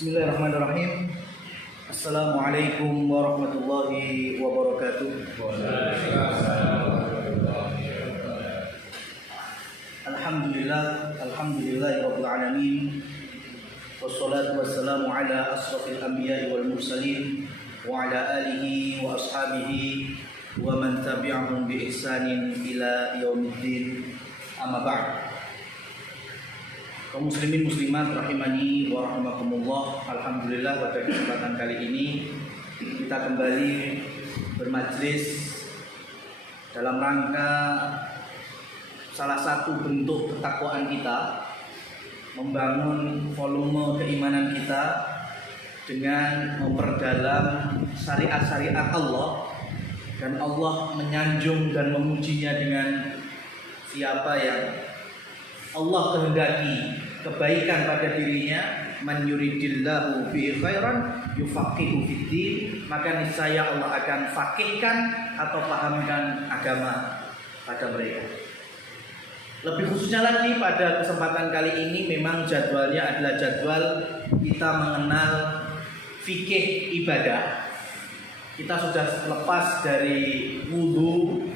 Bismillahirrahmanirrahim. Assalamualaikum warahmatullahi wabarakatuh. Alhamdulillahirabbil alamin. Wassalatu wassalamu ala asrofil anbiya'i wal mursalin wa ala alihi wa ashabihi wa man tabi'ahum bi ihsanin ila yaumiddin. Amma ba'd. Kaum muslimin muslimat rahimani wa rahimakumullah. Alhamdulillah pada kesempatan kali ini kita kembali bermajlis dalam rangka salah satu bentuk ketakwaan kita, membangun volume keimanan kita dengan memperdalam syariat-syariat Allah, dan Allah menyanjung dan memujinya dengan siapa yang Allah kehendaki kebaikan pada dirinya. Man yuridillahu bihi khairan yufaqihu fiddin, maka niscaya Allah akan fakihkan atau pahamkan agama pada mereka. Lebih khususnya lagi pada kesempatan kali ini memang jadwalnya adalah jadwal kita mengenal fikih ibadah. Kita sudah lepas dari wudu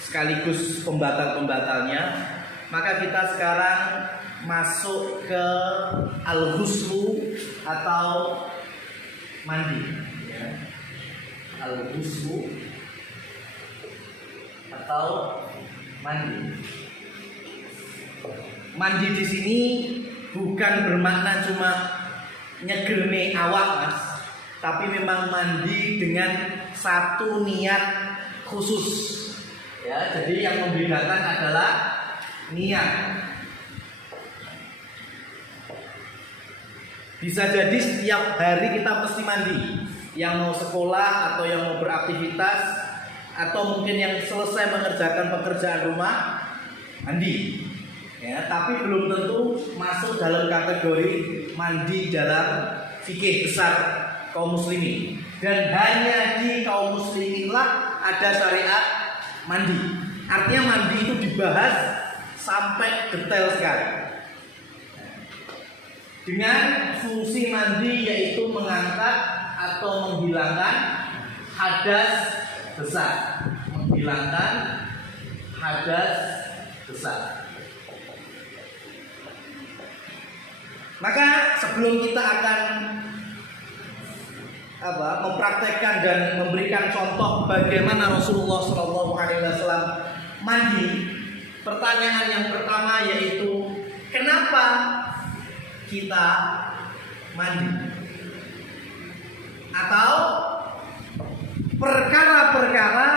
sekaligus pembatal-pembatalnya, maka kita sekarang masuk ke al-ghuslu atau mandi, ya. Al-ghuslu atau mandi. Mandi di sini bukan bermakna cuma nyegerme awak, Mas, tapi memang mandi dengan satu niat khusus. Ya, jadi yang membedakan adalah niat. Bisa jadi setiap hari kita mesti mandi. Yang mau sekolah atau yang mau beraktivitas, atau mungkin yang selesai mengerjakan pekerjaan rumah, mandi. Ya, tapi belum tentu masuk dalam kategori mandi dalam fikih besar kaum muslimin. Dan hanya di kaum musliminlah ada syariat mandi. Artinya mandi itu dibahas sampai detail sekali. Dengan fungsi mandi yaitu mengangkat atau menghilangkan hadas besar. Menghilangkan hadas besar. Maka sebelum kita akan mempraktekkan dan memberikan contoh bagaimana Rasulullah SAW mandi, pertanyaan yang pertama yaitu kenapa kita mandi? Atau perkara-perkara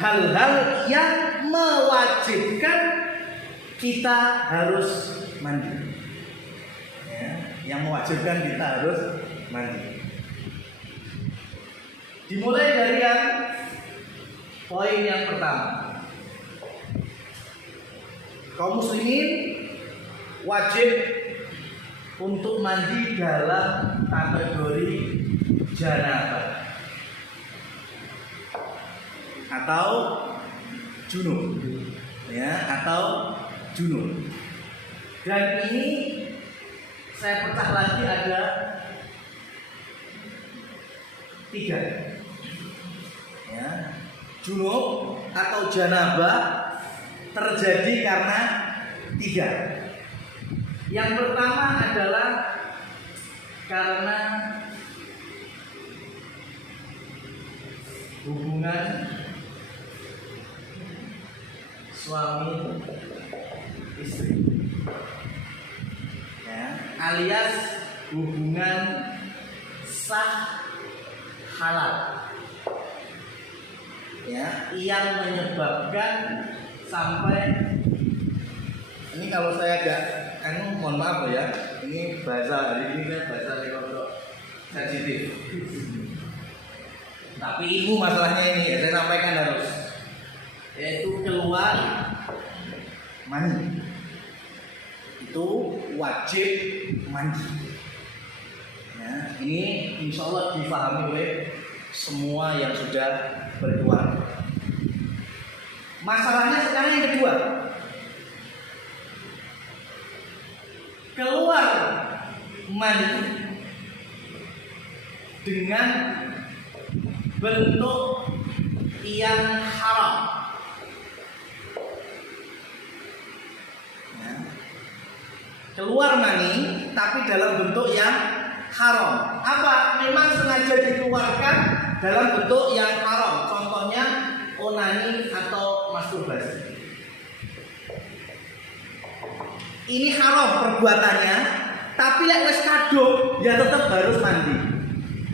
hal-hal yang mewajibkan kita harus mandi, ya, yang mewajibkan kita harus mandi. Dimulai dari yang poin yang pertama. Kaum muslimin wajib untuk mandi dalam kategori janabah atau junub, ya, atau junub. Dan ini saya pecah lagi ada 3. Ya, junub atau janabah terjadi karena 3. Yang pertama adalah karena hubungan suami istri, ya, alias hubungan sah halal, ya, yang menyebabkan sampai ini, kalau saya agak mohon maaf ya, ini bahasa hari ini kan bahasa lekor sensitif. Tapi ilmu masalahnya ini ya, saya sampaikan harus, yaitu keluar mandi. Itu wajib mandi. Ya, ini insya Allah difahami oleh semua yang sudah berkeluarga. Masalahnya sekarang yang kedua, keluar mandi dengan bentuk yang haram. Ya. Keluar mani tapi dalam bentuk yang haram. Apa? Memang sengaja dikeluarkan dalam bentuk yang haram. Contohnya onani atau masturbasi. Ini haram perbuatannya, tapi lek wis kadung ya tetap harus mandi.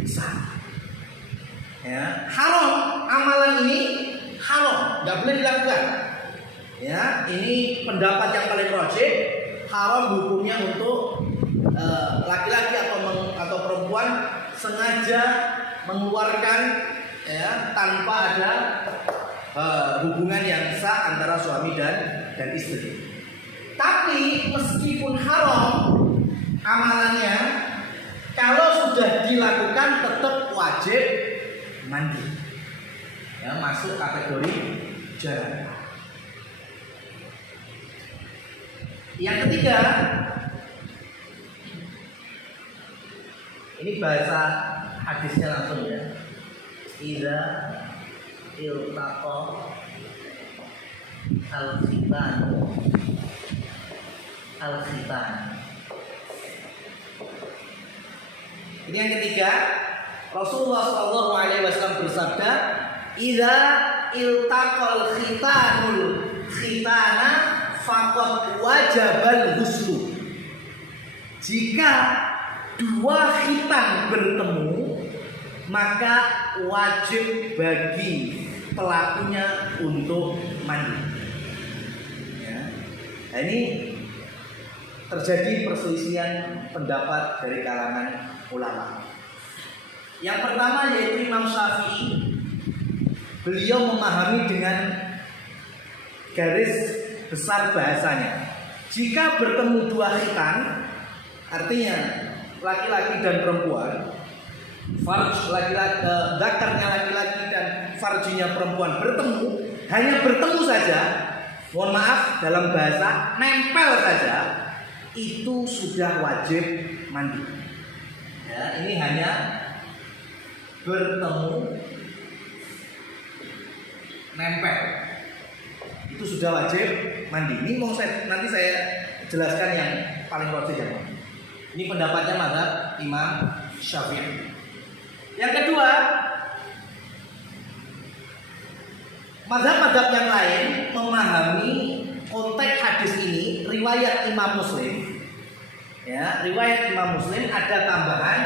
Sah. Ya, haram amalan ini haram, nggak boleh dilakukan. Ya, ini pendapat yang paling rajih, haram hukumnya untuk laki-laki atau perempuan sengaja mengeluarkan ya tanpa ada hubungan yang sah antara suami dan istri. Tapi meskipun haram amalannya, kalau sudah dilakukan tetap wajib mandi. Ya, masuk kategori jarang. Yang ketiga, ini bahasa hadisnya langsung ya. Idza iltaqa al-khitan. Ini yang ketiga, Rasulullah SAW bersabda, "Idza iltaqal khitanul khitana faqad wajabal ghuslu." Jika dua khitan bertemu, maka wajib bagi pelakunya untuk mandi. Ya. Nah, ini terjadi perselisihan pendapat dari kalangan ulama. Yang pertama yaitu Imam Syafi'i. Beliau memahami dengan garis besar bahasanya. Jika bertemu dua khitan, artinya laki-laki dan perempuan, farj laki-laki, zakarnya laki-laki dan farjinya perempuan bertemu, hanya bertemu saja, mohon maaf dalam bahasa nempel saja, itu sudah wajib mandi. Ya, ini hanya bertemu nempel, itu sudah wajib mandi. Ini nanti saya jelaskan yang paling rajih ya. Ini pendapatnya mazhab Imam Syafi'i. Yang kedua, mazhab-mazhab yang lain memahami konteks hadis ini, riwayat Imam Muslim. Ya, riwayat Imam Muslim ada tambahan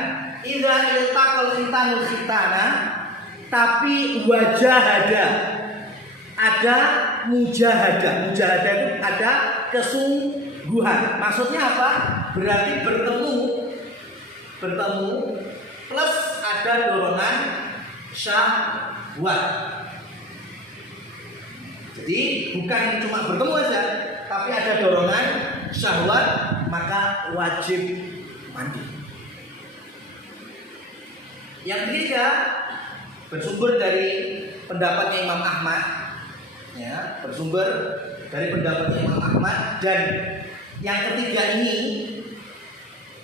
idza iltaqal khitanul khitana, tapi wajahada. Ada mujahadah. Mujahadah itu ada kesungguhan. Maksudnya apa? Berarti bertemu plus ada dorongan syahwat. Jadi bukan cuma bertemu saja, tapi ada dorongan syahwat, maka wajib mandi. Yang ketiga bersumber dari pendapatnya Imam Ahmad, ya, bersumber dari pendapatnya Imam Ahmad, dan yang ketiga ini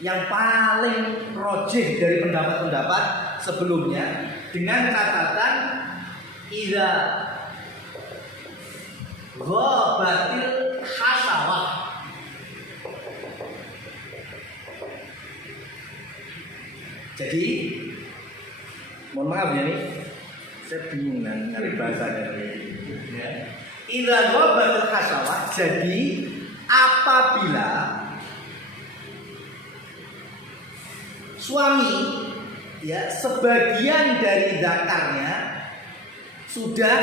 yang paling rajih dari pendapat-pendapat sebelumnya, dengan catatan idza ghabatil hasawah. Jadi mohon maaf ya nih, saya bingung nyari bahasanya. Ya. Idza ghabatil hasawah, jadi apabila suami ya sebagian dari zakarnya sudah,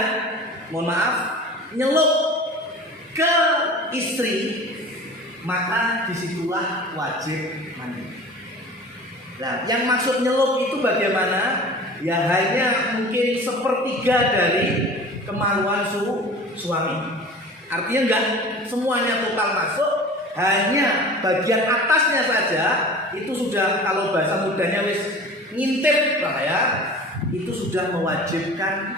mohon maaf, nyelup ke istri, maka disitulah wajib mandi. Nah, yang maksud nyelup itu bagaimana? Ya hanya mungkin sepertiga dari kemaluan suami. Artinya enggak semuanya total masuk, hanya bagian atasnya saja itu sudah, kalau bahasa mudanya wis ngintip lah ya, itu sudah mewajibkan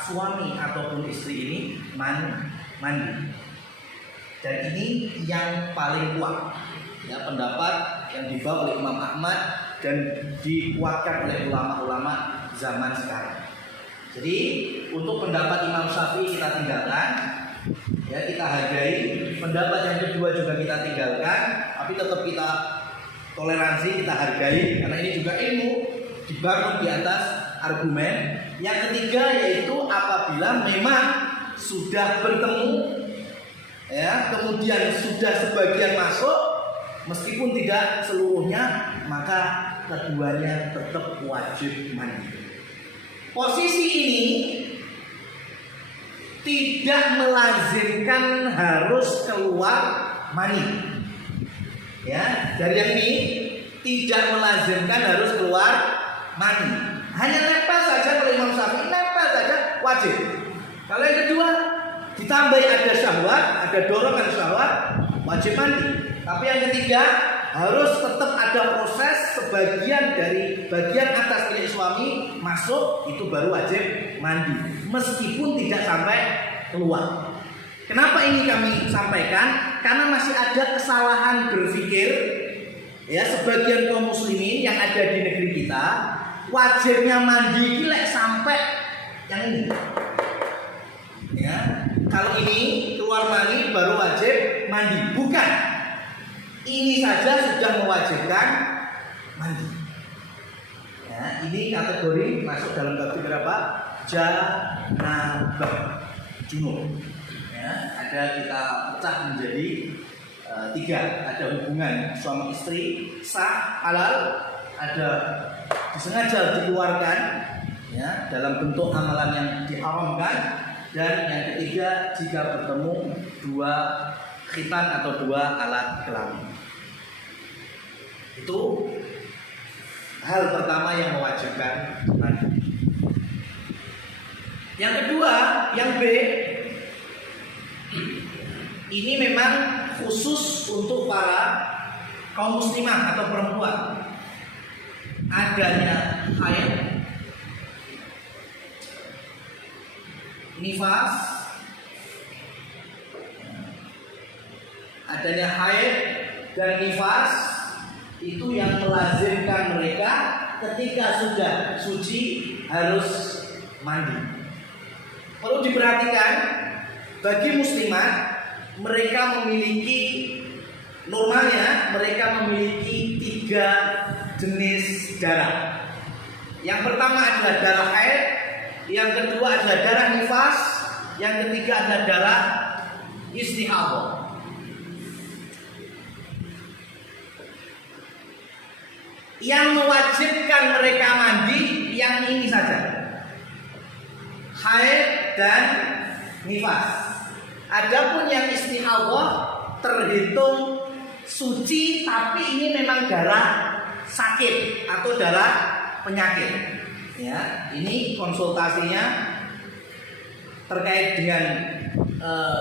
suami ataupun istri ini mandi. Dan ini yang paling kuat ya, pendapat yang dibawa oleh Imam Ahmad dan dikuatkan oleh ulama-ulama zaman sekarang. Jadi untuk pendapat Imam Syafi'i kita tinggalkan, ya kita hargai. Pendapat yang kedua juga kita tinggalkan, tapi tetap kita toleransi, kita hargai karena ini juga ilmu dibangun di atas argumen. Yang ketiga yaitu apabila memang sudah bertemu, ya kemudian sudah sebagian masuk, meskipun tidak seluruhnya, maka keduanya tetap wajib mandi. Posisi ini tidak melazimkan harus keluar mani. Ya, dari yang ini tidak melazimkan harus keluar mani. Hanya nempel saja, kalau Imam Syafi'i nempel saja wajib. Kalau yang kedua ditambahi ada syahwat, ada dorongan syahwat, wajib mandi. Tapi yang ketiga harus tetap ada proses sebagian dari bagian atas milik suami masuk, itu baru wajib mandi meskipun tidak sampai keluar. Kenapa ini kami sampaikan? Karena masih ada kesalahan berpikir ya sebagian kaum muslimin yang ada di negeri kita, wajibnya mandi gila sampai yang ini. Ya, kalau ini keluar mani baru wajib mandi, bukan. Ini saja sudah mewajibkan mandi. Ya, ini kategori masuk dalam kategori berapa? Janabah, junub. Ya, ada kita pecah menjadi tiga. Ada hubungan suami istri sah halal, ada disengaja dikeluarkan ya dalam bentuk amalan yang diharamkan, dan yang ketiga jika bertemu dua khitan atau dua alat kelamin. Itu hal pertama yang mewajibkan mandi. Yang kedua, yang B, ini memang khusus untuk para kaum muslimah atau perempuan. Adanya haid, nifas, adanya haid dan nifas itu yang melazimkan mereka ketika sudah suci harus mandi. Perlu diperhatikan bagi muslimat, mereka memiliki normalnya mereka memiliki tiga jenis darah. Yang pertama adalah darah haid, yang kedua adalah darah nifas, yang ketiga adalah darah istihadah. Yang mewajibkan mereka mandi yang ini saja, haid dan nifas. Adapun yang istihadah terhitung suci, tapi ini memang darah sakit atau darah penyakit. Ya, ini konsultasinya terkait dengan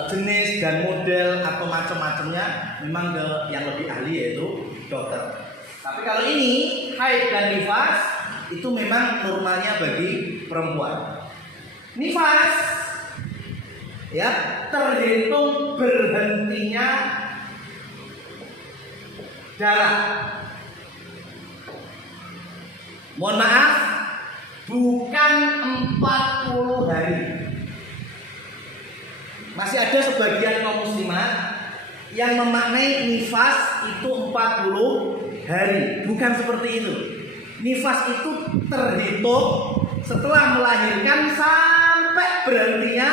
jenis dan model atau macam-macamnya memang ke yang lebih ahli yaitu dokter. Tapi kalau ini haid dan nifas itu memang normalnya bagi perempuan. Nifas ya terhitung berhentinya darah. Mohon maaf, bukan 40 hari. Masih ada sebagian kaum muslimat yang memaknai nifas itu 40 hari. Bukan seperti itu. Nifas itu terhitung setelah melahirkan sampai berhentinya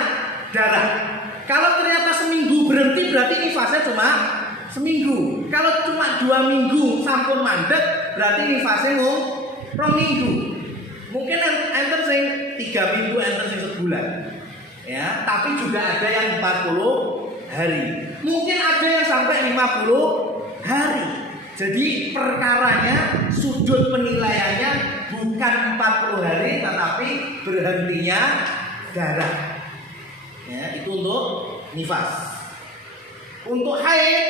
darah. Kalau ternyata seminggu berhenti berarti nifasnya cuma seminggu. Kalau cuma 2 minggu sampun mandek berarti nifasnya 2 minggu. Mungkin enten sing 3 minggu, enten sing sebulan. Ya, tapi juga ada yang 40 hari. Mungkin ada yang sampai 50 hari. Jadi perkaranya, sudut penilaiannya bukan 40 hari tetapi berhentinya darah. Ya, itu untuk nifas. Untuk haid,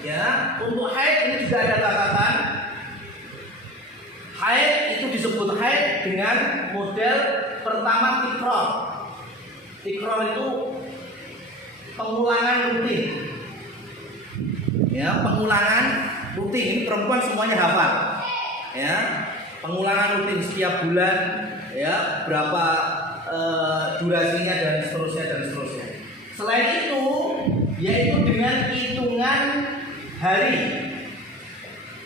ya, untuk haid ini juga ada catatan. Haid itu disebut haid dengan model pertama tikror. Tikror itu pengulangan rutin. Ya, pengulangan rutin. Perempuan semuanya hafal. ya, pengulangan rutin setiap bulan, ya, berapa durasinya dan seterusnya. Selain itu, yaitu dengan hitungan hari,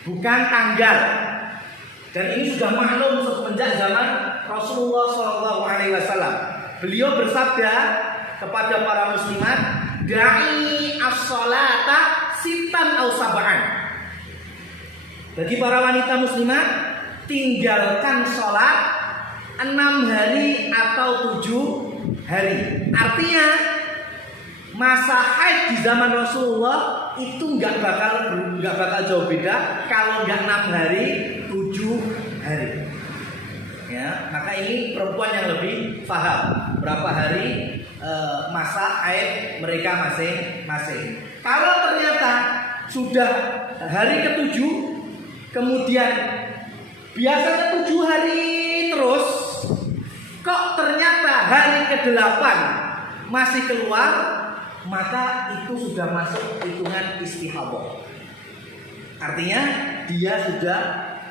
bukan tanggal. Dan ini sudah maklum semenjak zaman Rasulullah SAW. Beliau bersabda kepada para muslimat, da'i as-salata sitan aw sab'an. Bagi para wanita muslimat, tinggalkan sholat 6 hari atau 7 hari. Artinya masa haid di zaman Rasulullah itu nggak bakal jauh beda kalau nggak 6 hari 7 hari. Ya, maka ini perempuan yang lebih paham berapa hari masa haid mereka masing-masing. Kalau ternyata sudah hari ke-7, kemudian biasanya 7 hari terus, kok ternyata hari ke-8 masih keluar, maka itu sudah masuk hitungan istihadah. Artinya dia sudah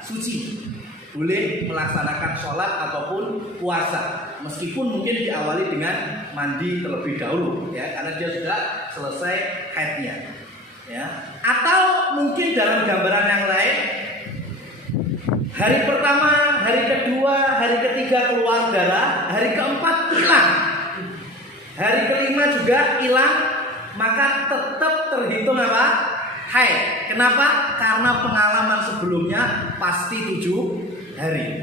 suci, boleh melaksanakan sholat ataupun puasa, meskipun mungkin diawali dengan mandi terlebih dahulu, ya, karena dia sudah selesai haidnya, ya. Atau mungkin dalam gambaran yang lain, hari pertama, hari kedua, hari ketiga keluar darah, hari keempat hilang, hari kelima juga hilang, maka tetap terhitung apa? Haid. Kenapa? Karena pengalaman sebelumnya pasti 7 hari.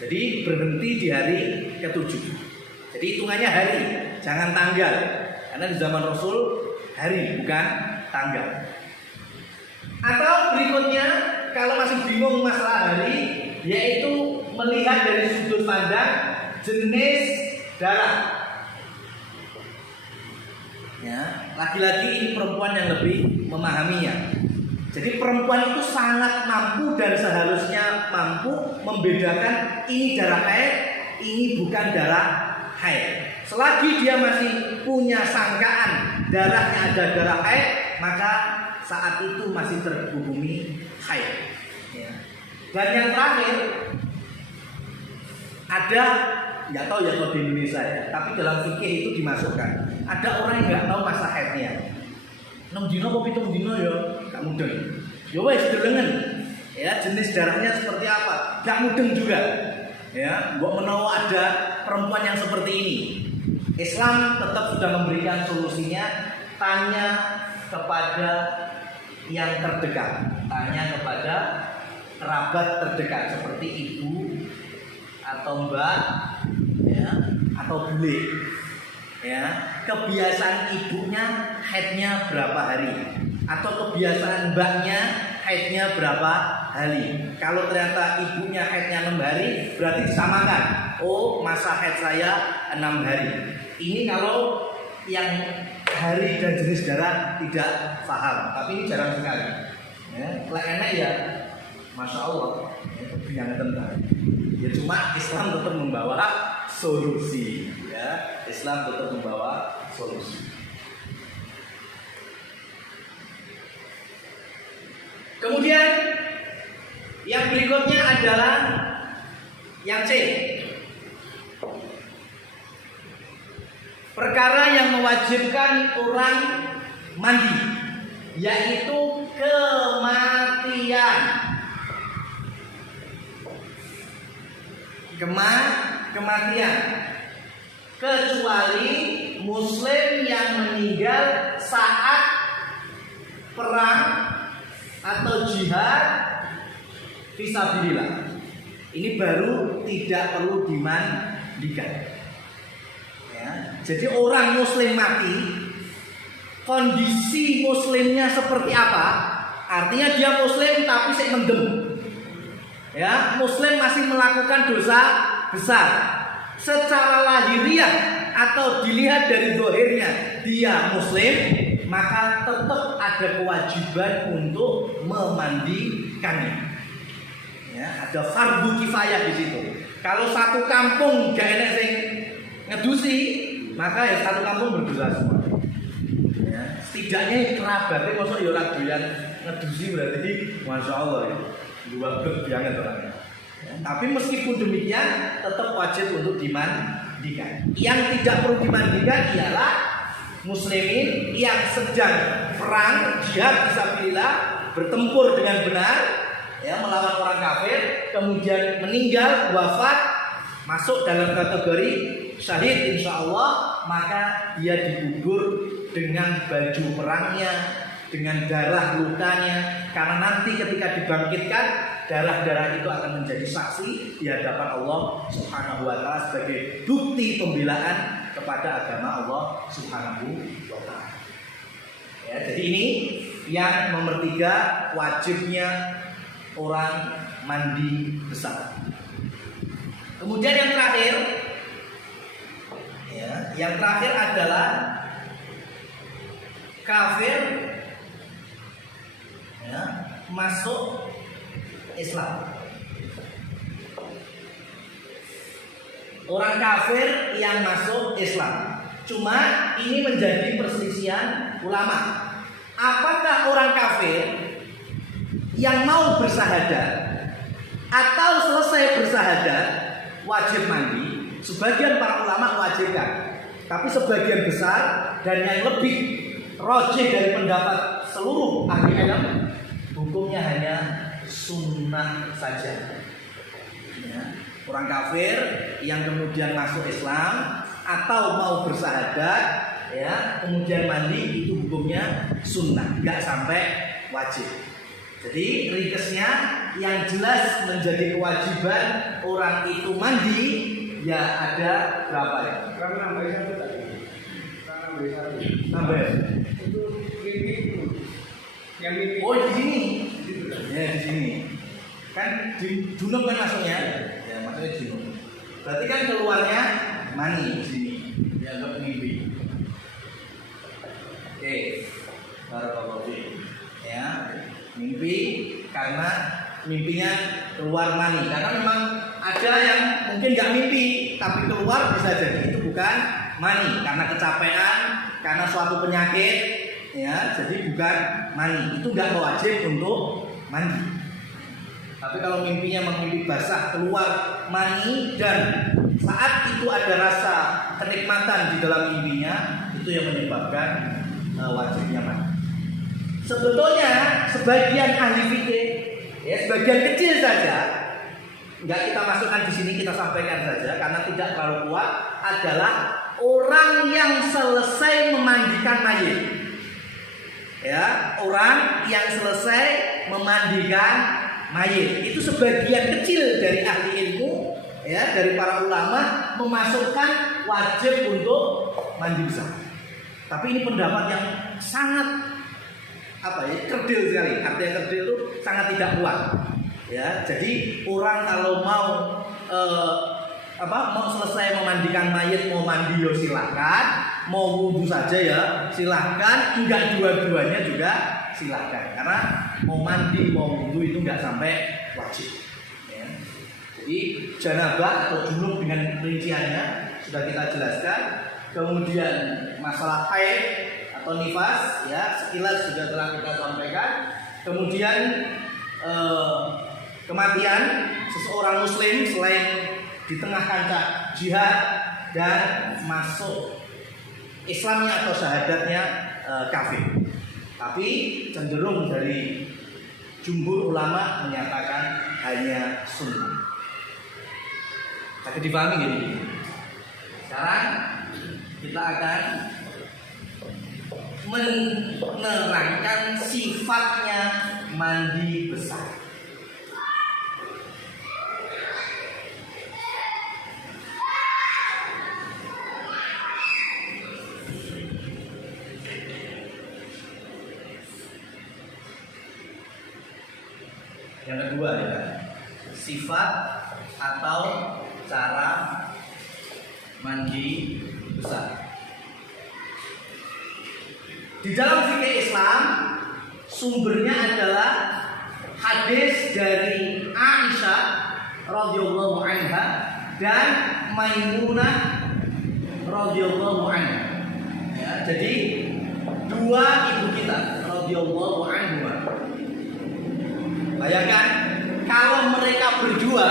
Jadi berhenti di hari ke-7. Jadi hitungannya hari, jangan tanggal. Karena di zaman Rasul hari bukan tanggal. Atau berikutnya, kalau masih bingung masalah hari, yaitu melihat dari sudut pandang jenis darah. Ya, lagi-lagi ini perempuan yang lebih memahaminya. Jadi perempuan itu sangat mampu dan seharusnya mampu membedakan ini darah haid, ini bukan darah haid. Selagi dia masih punya sangkaan darahnya ada darah haid, maka saat itu masih terhubungi haid. Ya. Dan yang terakhir, ada, nggak tahu ya kalau di Indonesia ya, tapi dalam fikih itu dimasukkan. Ada orang yang nggak tahu masa haidnya. 6 dino apa 7 dino ya, gak mudeng. Ya wes delengen. Ya, jenis darahnya seperti apa? Gak mudeng juga. Ya, mbok menawa ada perempuan yang seperti ini. Islam tetap sudah memberikan solusinya. Tanya kepada yang terdekat. Tanya kepada kerabat terdekat seperti ibu atau mbak, ya, atau bule. Ya, kebiasaan ibunya haidnya berapa hari, atau kebiasaan mbaknya haidnya berapa hari. Kalau ternyata ibunya haidnya 6 hari, berarti disamakan. Oh, masa haid saya 6 hari. Ini kalau yang hari dan jenis darah tidak paham, tapi ini jarang sekali. Ya, enak ya, masya Allah, yang tentang. Ya cuma Islam tetap membawa solusi. Ya, Islam tetap membawa solusi. Kemudian yang berikutnya adalah yang C. Perkara yang mewajibkan orang mandi, yaitu kematian. Kematian. Kecuali muslim yang meninggal saat perang atau jihad fisabilillah. Ini baru tidak perlu dimandikan. Ya, jadi orang muslim mati, kondisi muslimnya seperti apa? Artinya dia muslim tapi sik mendem. Ya, muslim masih melakukan dosa besar. Secara lahiriah atau dilihat dari zahirnya dia muslim, maka tetap ada kewajiban untuk memandikannya. Ya, ada fardu kifayah di situ. Kalau satu kampung gak enak sing ngedusi, maka ya satu kampung berdosa semua. Ya, setidaknya kerabatnya masuk ya ora doyan ngedusi, berarti masya Allah ya. Dua blok banget orangnya. Ya, tapi meskipun demikian tetap wajib untuk dimandikan. Yang tidak perlu dimandikan ialah muslimin yang sedang perang jihad fisabilillah, bertempur dengan benar, ya, melawan orang kafir, kemudian meninggal, wafat, masuk dalam kategori syahid insya Allah, maka dia dikubur dengan baju perangnya, dengan darah lukanya, karena nanti ketika dibangkitkan darah-darah itu akan menjadi saksi di hadapan Allah Subhanahu wa taala sebagai bukti pembelaan kepada agama Allah Subhanahu wa taala. Ya, jadi ini yang nomor 3, wajibnya orang mandi besar. Kemudian yang terakhir, ya, yang terakhir adalah kafir, ya, masuk Islam. Orang kafir yang masuk Islam. Cuma ini menjadi perselisihan ulama. Apakah orang kafir yang mau bersahadat atau selesai bersahadat wajib mandi? Sebagian para ulama wajibkan, tapi sebagian besar dan yang lebih rajih dari pendapat seluruh ahli ilmu, hukumnya hanya sunnah saja. Ya. Orang kafir yang kemudian masuk Islam atau mau bersahadat, ya, kemudian mandi, itu hukumnya sunnah, nggak sampai wajib. Jadi ringkasnya yang jelas menjadi kewajiban orang itu mandi ya ada berapa ya? Kami nambah satu tadi. Nambah satu. Nambah. Itu mimpi itu. Yang mimpi. Oh di sini. Ya di sini. Kan di junub kan masuknya. Ya maksudnya junub. Berarti kan keluarnya mani di sini. Dianggap mimpi. Oke. Barakallahu fiik. Ya, mimpi karena mimpinya keluar mani. Karena memang ada yang mungkin nggak mimpi tapi keluar, bisa jadi itu bukan mani karena kecapean, karena suatu penyakit, ya, jadi bukan mani. Itu nggak wajib untuk mandi. Tapi kalau mimpinya mimpi basah keluar mani dan saat itu ada rasa kenikmatan di dalam mimpinya, itu yang menyebabkan wajibnya mandi. Sebetulnya sebagian ahli fikih, ya, sebagian kecil saja, nggak kita masukkan di sini, kita sampaikan saja karena tidak terlalu kuat, adalah orang yang selesai memandikan mayit. Ya, orang yang selesai memandikan mayit, itu sebagian kecil dari ahli ilmu, ya, dari para ulama memasukkan wajib untuk mandi besar. Tapi ini pendapat yang sangat kerdil sekali. Artinya kerdil itu sangat tidak kuat. Ya, jadi orang kalau mau mau selesai memandikan mayit, mau mandi ya silahkan, mau wudhu saja ya silahkan, enggak dua-duanya juga silahkan. Karena mau mandi mau wudhu itu enggak sampai wajib. Ya. Jadi janabah atau junub dengan rinciannya sudah kita jelaskan. Kemudian masalah haid atau nifas, ya, sekilas sudah telah kita sampaikan. Kemudian kematian seseorang muslim selain di tengah kancah jihad dan masuk Islamnya atau syahadatnya kafir. Tapi cenderung dari jumhur ulama menyatakan hanya sunnah. Tapi dipahami gini. Sekarang kita akan menerangkan sifatnya mandi besar. Yang kedua ya, sifat atau cara mandi besar. Di dalam fikih Islam sumbernya adalah hadis dari Aisyah radhiyallahu anha dan Maimunah radhiyallahu anha. Ya, jadi dua ibu kita radhiyallahu anha. Bayangkan kalau mereka berdua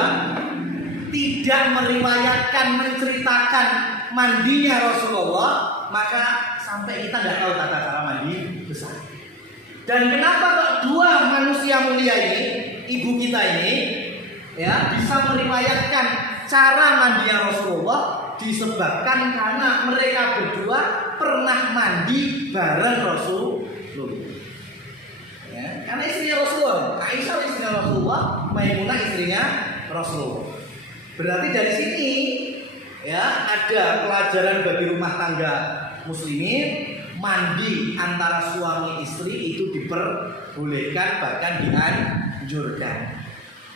tidak meriwayatkan, menceritakan mandinya Rasulullah, maka sampai kita nggak tahu tata cara mandi besar. Dan kenapa kok dua manusia mulia ini, ibu kita ini, ya bisa meriwayatkan cara mandinya Rasulullah? Disebabkan karena mereka berdua pernah mandi bareng Rasulullah. Ya, karena istrinya Rasulullah, Aisyah istrinya Rasulullah, Maimunah istrinya Rasulullah. Berarti dari sini ya ada pelajaran bagi rumah tangga muslimin, mandi antara suami istri itu diperbolehkan, bahkan dianjurkan.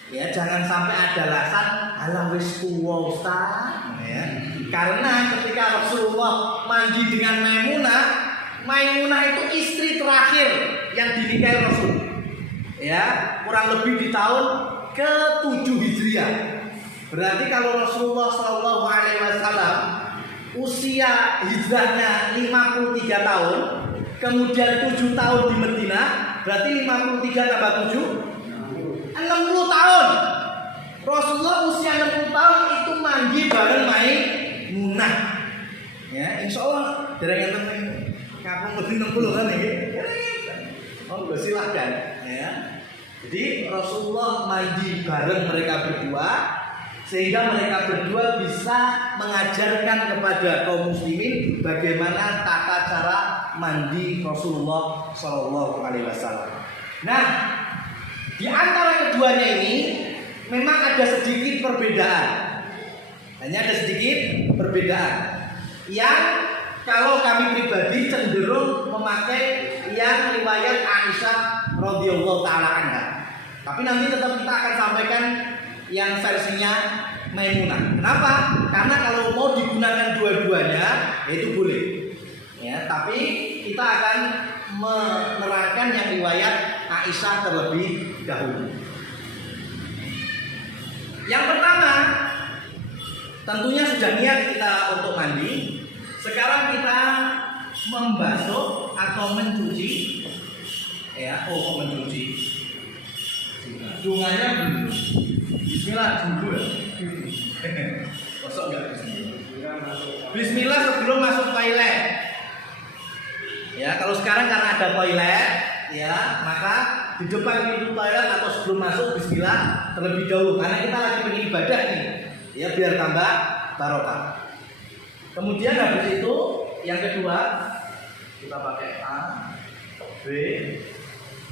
Ya, jangan sampai ada alasan ala wis tuwa Ustaz, ya. Karena ketika Rasulullah mandi dengan Maimunah itu istri terakhir yang dinikahi Rasul. Ya, kurang lebih di tahun ke-7 Hijriah. Berarti kalau Rasulullah SAW usia hijrahnya 53 tahun, kemudian 7 tahun di Madinah, berarti 53 tambah 7 60 tahun. Rasulullah usia 60 tahun itu mandi bareng Maimunah. Ya, insya Allah dari yang kapung lebih 60 kan ini. Oh, silahkan. Ya. Jadi Rasulullah mandi bareng mereka berdua, sehingga mereka berdua bisa mengajarkan kepada kaum muslimin bagaimana tata cara mandi Rasulullah SAW. Nah, di antara keduanya ini memang ada sedikit perbedaan. Hanya ada sedikit perbedaan. Yang kalau kami pribadi cenderung memakai yang riwayat Aisyah radhiyallahu taala anha. Tapi nanti tetap kita akan sampaikan yang versinya Maimunah. Kenapa? Karena kalau mau digunakan dua-duanya itu boleh. Ya, tapi kita akan menerangkan yang riwayat Aisyah terlebih dahulu. Yang pertama, tentunya sudah niat kita untuk mandi. Sekarang kita membasuh atau mencuci. Ya, mencuci. Dunganya dulu. Bismillah dulu ya. Kosok enggak bismillah. Bismillah sebelum masuk toilet. Ya, kalau sekarang karena ada toilet, ya, maka di depan pintu toilet atau sebelum masuk bismillah terlebih dahulu karena kita lagi beribadah nih. Ya, biar tambah barokah. Kemudian habis itu yang kedua kita pakai A, B,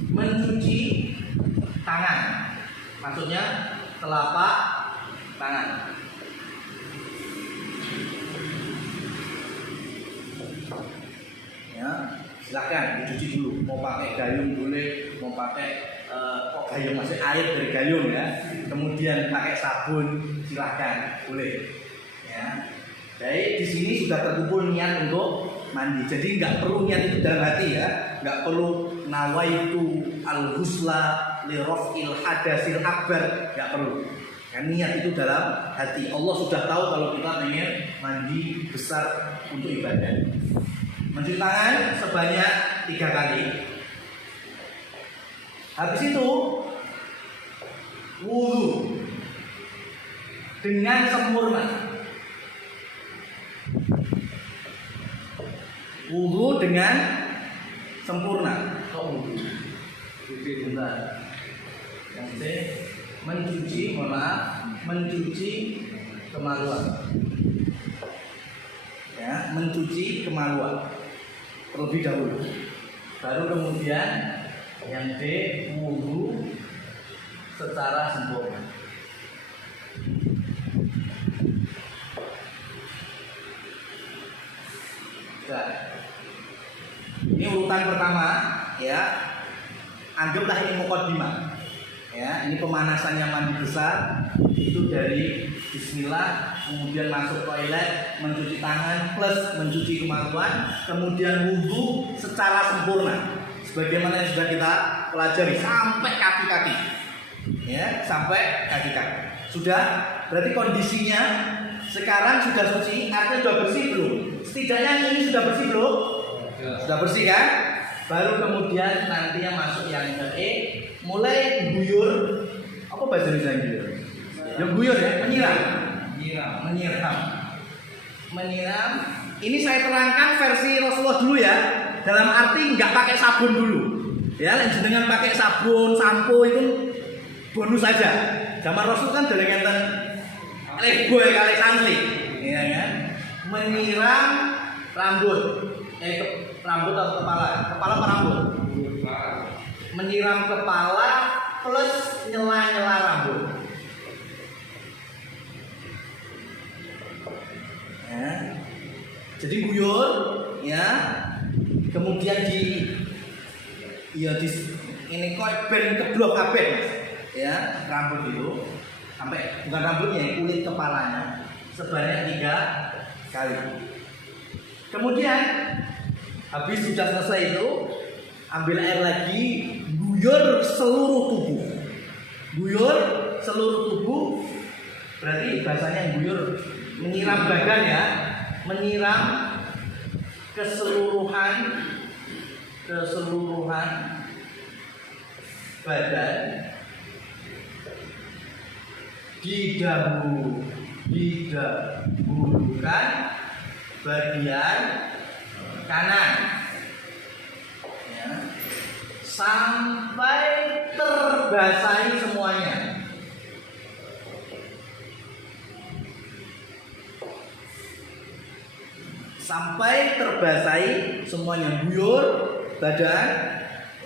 mencuci tangan. Maksudnya telapak tangan. Ya, silakan dicuci dulu. Mau pakai gayung boleh, mau pakai gayung masih air dari gayung ya. Kemudian pakai sabun silakan boleh. Ya. Jadi di sini sudah terkumpul niat untuk mandi. Jadi nggak perlu niat itu dalam hati ya. Nggak perlu nawaitu al-husla li raf'il hadasil akbar, nggak perlu. Kan niat itu dalam hati. Allah sudah tahu kalau kita pengen mandi besar untuk ibadah. Mencuci tangan sebanyak 3 kali. Habis itu wudu dengan sempurna. Wudu dengan sempurna. Wudu. Bentar. Yang C mencuci, mohon maaf, mencuci kemaluan. Ya, mencuci kemaluan terlebih dahulu. Baru kemudian yang D wudu secara sempurna. Nah, ini urutan pertama ya. Anggaplah ini muqaddimah. Ya, ini pemanasannya mandi besar itu dari bismillah, kemudian masuk toilet, mencuci tangan plus mencuci kemaluan, kemudian wudu secara sempurna. Sebagaimana yang sudah kita pelajari sampai kaki-kaki. Ya, sampai kaki-kaki. Sudah, berarti kondisinya sekarang sudah suci, artinya sudah bersih belum? Setidaknya ini sudah bersih belum? Sudah bersih kan? Baru kemudian nantinya masuk yang ke E, mulai guyur. Apa Apa bahasa Indonesia guyur? Ya guyur ya, menyiram. Menyiram. Ini saya terangkan versi Rasulullah dulu ya. Dalam arti nggak pakai sabun dulu. Ya, dengan pakai sabun, sampo itu bonus saja. Zaman Rasul kan dari ngenten leboy kali santri, ya kan? Menyiram rambut, rambut atau kepala apa rambut? Menyiram kepala plus nyela rambut. Ya. Jadi guyur, ya. Kemudian ini koi ben keblok kabeh, Mas. Ya, rambut itu sampai bukan rambutnya, kulit kepalanya sebanyak 3 kali. Kemudian habis sudah selesai itu, ambil air lagi, guyur seluruh tubuh. Guyur seluruh tubuh, berarti bahasanya guyur menyiram badan ya, menyiram keseluruhan badan, didahulukan bagian kanan, ya, sampai terbasahi semuanya. Sampai terbasahi semuanya, guyur badan,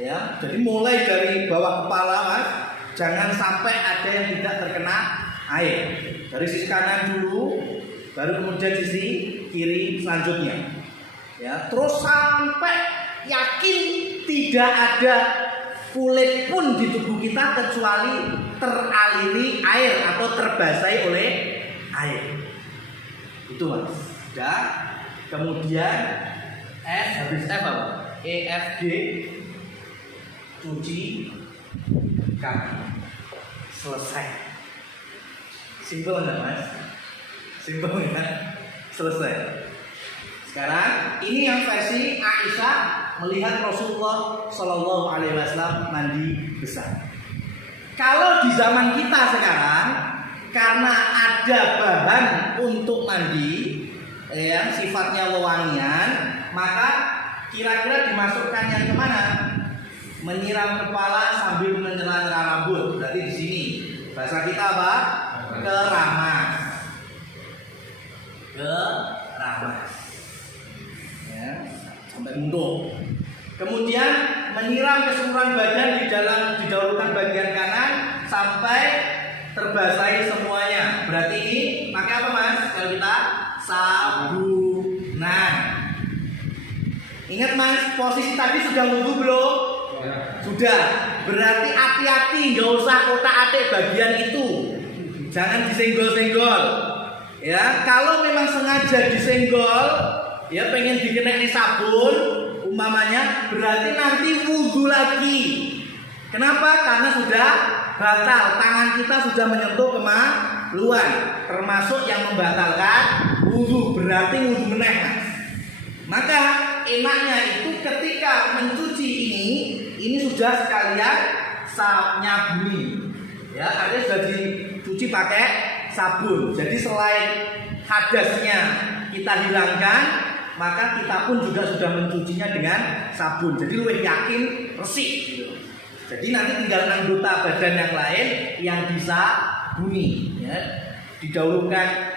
ya. Jadi mulai dari bawah kepala, Mas, jangan sampai ada yang tidak terkena air. Dari sisi kanan dulu, baru kemudian sisi kiri selanjutnya. Ya, terus sampai yakin tidak ada kulit pun di tubuh kita kecuali teraliri air atau terbasahi oleh air. Itu, Mas. Sudah. Kemudian habis F apa? EFG, cuci kaki. Selesai. Simpel nggak, Mas? Simpel nggak? Selesai. Sekarang ini yang versi Aisyah melihat Rasulullah Shallallahu Alaihi Wasallam mandi besar. Kalau di zaman kita sekarang, karena ada bahan untuk mandi yang sifatnya wewangian, maka kira-kira dimasukkan yang kemana? Menyiram kepala sambil menyela-nyela rambut. Berarti di sini bahasa kita apa? Keramas. Keramas. Ya, sampai mundur. Kemudian menyiram keseluruhan badan didahulukan bagian kanan sampai terbasahi semuanya. Berarti ini pakai apa, Mas? Kalau kita sabunan. Ingat, Mas, posisi tadi sudah wudu belum? Ya. Sudah. Berarti hati-hati, nggak usah otak-atik bagian itu. Jangan disenggol-senggol. Ya, kalau memang sengaja disenggol, ya pengen dikenai sabun, umpamanya, berarti nanti wudu lagi. Kenapa? Karena sudah batal. Tangan kita sudah menyentuh kemaluan, termasuk yang membatalkan wudu. Berarti wudu meneh, Mas. Maka enaknya itu ketika mencuci ini sudah sekalian nyabuni. Ya, artinya sudah dicuci pakai sabun. Jadi selain hadasnya kita hilangkan, maka kita pun juga sudah mencucinya dengan sabun. Jadi lebih yakin resik. Jadi nanti tinggal anggota badan yang lain yang bisa bunyi. Ya. Didahulukan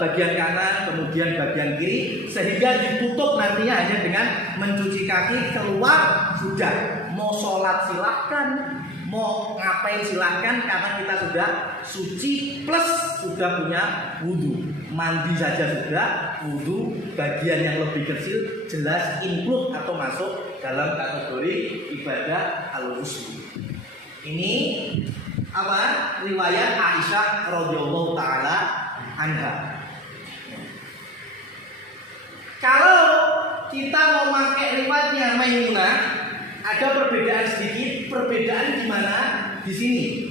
bagian kanan, kemudian bagian kiri, sehingga ditutup nantinya hanya dengan mencuci kaki. Keluar sudah. Mau sholat silahkan, mau ngapain silahkan, karena kita sudah suci plus sudah punya wudhu. Mandi saja sudah, wudhu bagian yang lebih kecil jelas include atau masuk dalam kategori ibadah al-wuslu. Ini apa? Riwayat Aisyah radhiyallahu taala anha. Kalau kita mau pakai riwayatnya Maimunah, ada perbedaan sedikit. Perbedaan di mana? Di sini.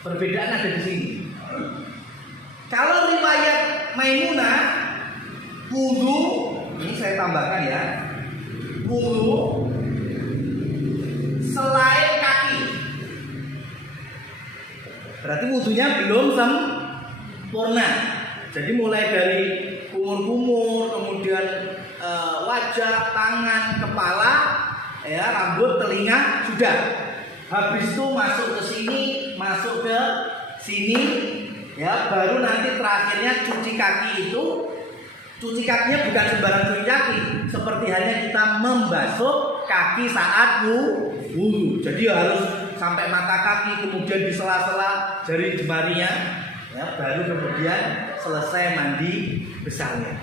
Perbedaan ada di sini. Kalau riwayat Maimunah, wudu, ini saya tambahkan ya, wudu selain kaki. berarti wudhunya belum sempurna. Jadi mulai dari kumur-kumur, kemudian wajah, tangan, kepala, ya, rambut, telinga sudah. Habis itu masuk ke sini, masuk ke sini, ya, baru nanti terakhirnya cuci kaki itu. Cuci kakinya bukan sembarang cuci kaki, seperti halnya kita membasuh kaki saat wudhu. Jadi harus sampai mata kaki, kemudian di sela-sela jari jemarinya, ya, baru kemudian selesai mandi besarnya.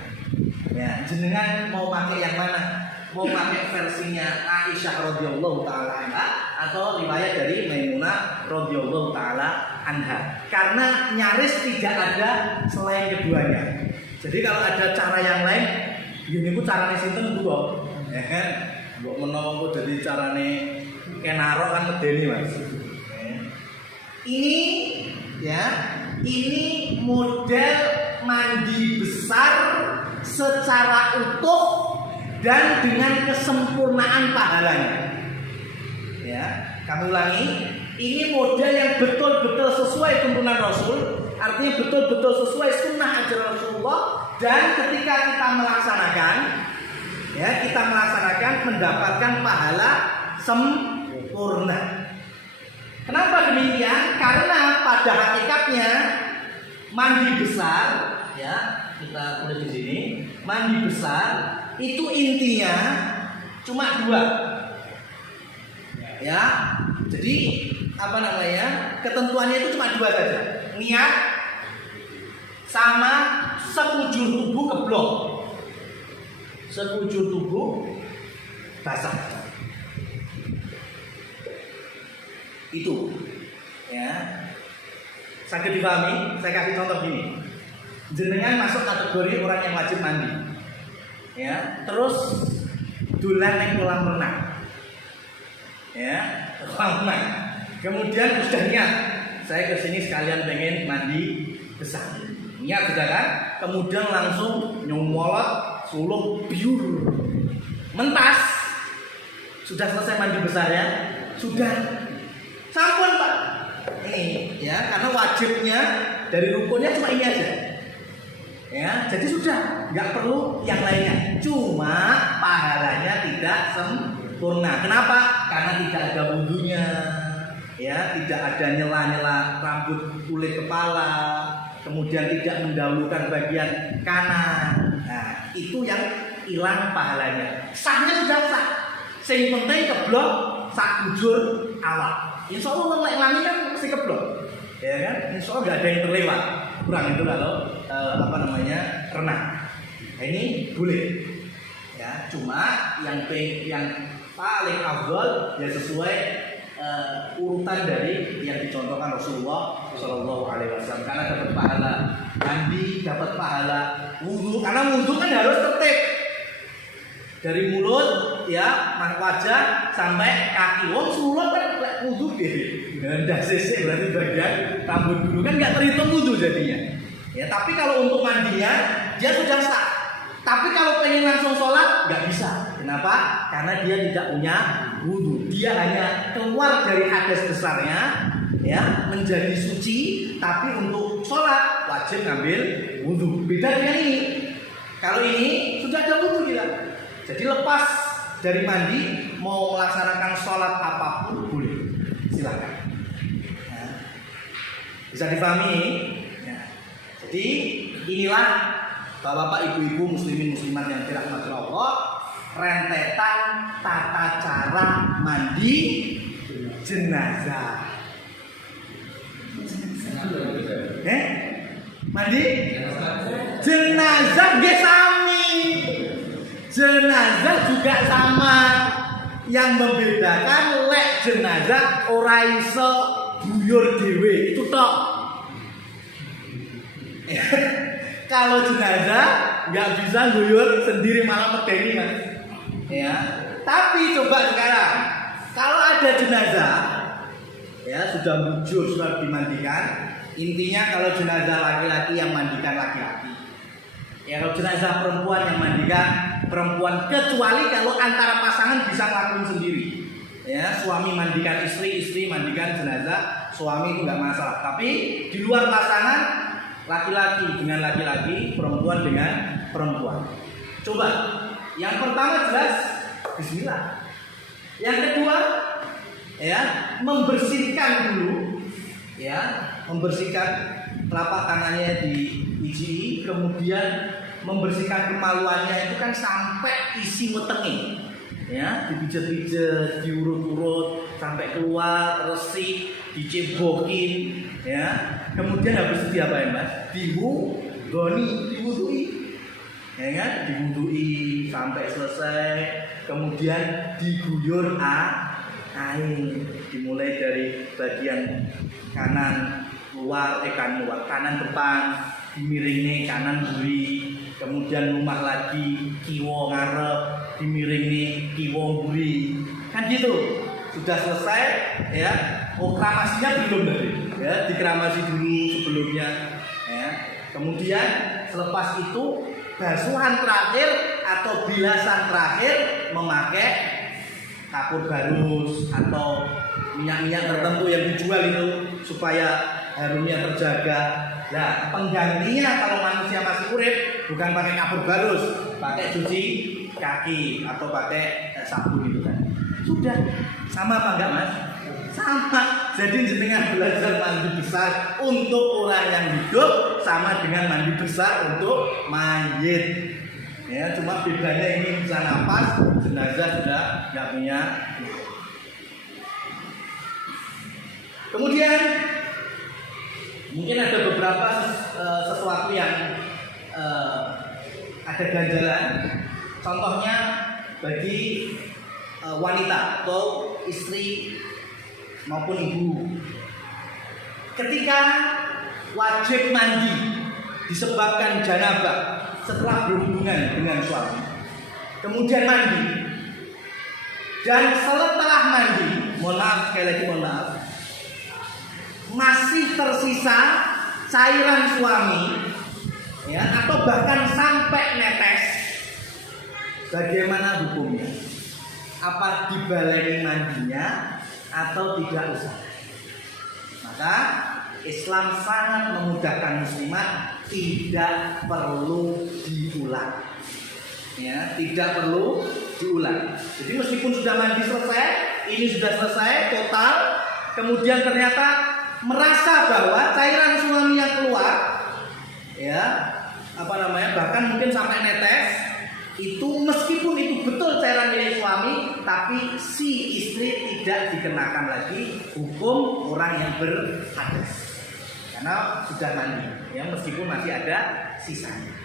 Ya, jenengan mau pakai yang mana? Mau pakai versinya Aisyah radhiyallahu taala anha atau riwayat dari Maimunah radhiyallahu taala anha? Karena nyaris tidak ada selain keduanya. Jadi kalau ada cara yang lain, ini ku carane sinten ku kok. Mbok menawa kok dadi carane kenaro kan medeni Mas. Ini ya, ini model mandi besar secara utuh dan dengan kesempurnaan pahalanya. Ya, kami ulangi, ini model yang betul-betul sesuai tuntunan Rasul, artinya betul-betul sesuai sunnah ajaran Rasulullah, dan ketika kita melaksanakan, ya, kita melaksanakan mendapatkan pahala sempurna. Kenapa demikian? Karena pada hakikatnya mandi besar, ya, kita tulis di sini, mandi besar itu intinya cuma dua, ya. Jadi apa namanya? Ketentuannya itu cuma dua saja. Niat sama sekujur tubuh keblok. Sekujur tubuh basah. Itu, ya. Sakit dipahami? Saya kasih contoh gini. Jenengan masuk kategori orang yang wajib mandi, ya. Terus dolan nang kolam renang, ya, kolam renang. Kemudian sudah niat, saya kesini sekalian pengen mandi besar. Niat sudah kan? Kemudian langsung nyomolot, suluk, biur, mentas. Sudah selesai mandi besar ya? Sudah. Sampun Pak. Ini ya, karena wajibnya dari rukunnya cuma ini aja. Ya, jadi sudah, nggak perlu yang lainnya. Cuma pahalanya tidak sempurna. Kenapa? Karena tidak ada wudhunya. Ya, tidak ada nyela-nyela rambut kulit kepala, kemudian tidak mendahulukan bagian kanan. Nah, itu yang hilang pahalanya. Sahnya sudah sah. Sing penting keblok sak bujur awak. Insya Allah ngelak-ngelangin kan mesti keblok, ya kan? Insya Allah nggak ada yang terlewat. Kurang itu kalau renang. Nah, ini boleh. Ya, cuma yang paling afdal ya sesuai urutan dari yang dicontohkan Rasulullah Shallallahu Alaihi Wasallam. Karena dapat pahala mandi, dapat pahala wudhu. Karena wudhu kan harus tertib dari mulut, ya, wajah sampai kaki. Wong sulut kan wudhu gitu. Ndak sesek berarti bagian rambut dulu kan nggak terhitung wudhu jadinya. Ya, tapi kalau untuk mandinya dia sudah sah. Tapi kalau pengen langsung sholat nggak bisa. Kenapa? Karena dia tidak punya wudhu. Dia hanya keluar dari hadas besarnya, ya, menjadi suci. Tapi untuk sholat wajib ngambil wudhu. Beda dengan ini. Kalau ini sudah ada wudhu dia. Jadi lepas dari mandi mau melaksanakan sholat apapun boleh. Silakan. Ya. Bisa dipahami? Ya. Jadi inilah Bapak-bapak, ibu-ibu, muslimin muslimat yang dirahmati Allah, rentetan tata cara mandi jenazah. Mandi jenazah nggih sami. Jenazah juga sama. Yang membedakan lek jenazah ora iso buyur dhewe, itu tok. Kalau jenazah nggak bisa guyur sendiri, malah medeni Mas. Ya. Tapi coba sekarang, kalau ada jenazah, ya, sudah bujur, sudah dimandikan. Intinya kalau jenazah laki-laki yang mandikan laki-laki. Ya, kalau jenazah perempuan yang mandikan perempuan, kecuali kalau antara pasangan bisa ngelakuin sendiri. Ya, suami mandikan istri, istri mandikan jenazah suami itu nggak masalah. Tapi di luar pasangan, laki-laki dengan laki-laki, perempuan dengan perempuan. Coba, yang pertama jelas Bismillah. Yang kedua, ya membersihkan dulu, ya membersihkan telapak tangannya di iji, kemudian membersihkan kemaluannya itu kan sampai isi wetengi, ya dipijat-pijat, diurut-urut sampai keluar, resik, dicebokin, ya. Kemudian habis itu diapain mas? Diwudui, ya kan? Diwudui sampai selesai, kemudian diguyur air, dimulai dari bagian kanan luar, kanan depan, dimiringi kanan buri, kemudian lumah lagi kiwo ngarep, dimiringi kiwo buri, kan gitu. Sudah selesai, ya. Oh, kramasinya belum tadi, ya dikramasi dulu sebelumnya, ya. Kemudian selepas itu basuhan terakhir atau bilasan terakhir memakai kapur barus atau minyak-minyak tertentu yang dijual itu supaya harumnya terjaga. Nah, penggantinya kalau manusia masih urip bukan pakai kapur barus, pakai cuci kaki atau pakai sabun itu kan. Sudah sama apa enggak mas? Sama. Jadi jenengan belajar mandi besar untuk orang yang hidup sama dengan mandi besar untuk mayit. Ya, cuma bedanya ini bisa nafas, jenazah sudah nggak punya. Kemudian mungkin ada beberapa sesuatu yang ada ganjalan. Contohnya bagi wanita atau istri maupun ibu, ketika wajib mandi disebabkan janabah setelah berhubungan dengan suami, kemudian mandi, dan setelah mandi, mohon maaf sekali lagi mohon maaf, masih tersisa cairan suami, ya atau bahkan sampai netes, bagaimana hukumnya? Apa dibaleni mandinya atau tidak usah? Maka Islam sangat memudahkan muslimat, tidak perlu diulang, ya tidak perlu diulang. Jadi meskipun sudah mandi selesai, ini sudah selesai total, kemudian ternyata merasa bahwa cairan suami yang keluar, ya bahkan mungkin sampai netes, itu meskipun itu betul cairan milik suami, tapi si istri tidak dikenakan lagi hukum orang yang berhadas karena sudah mandi, ya meskipun masih ada sisanya.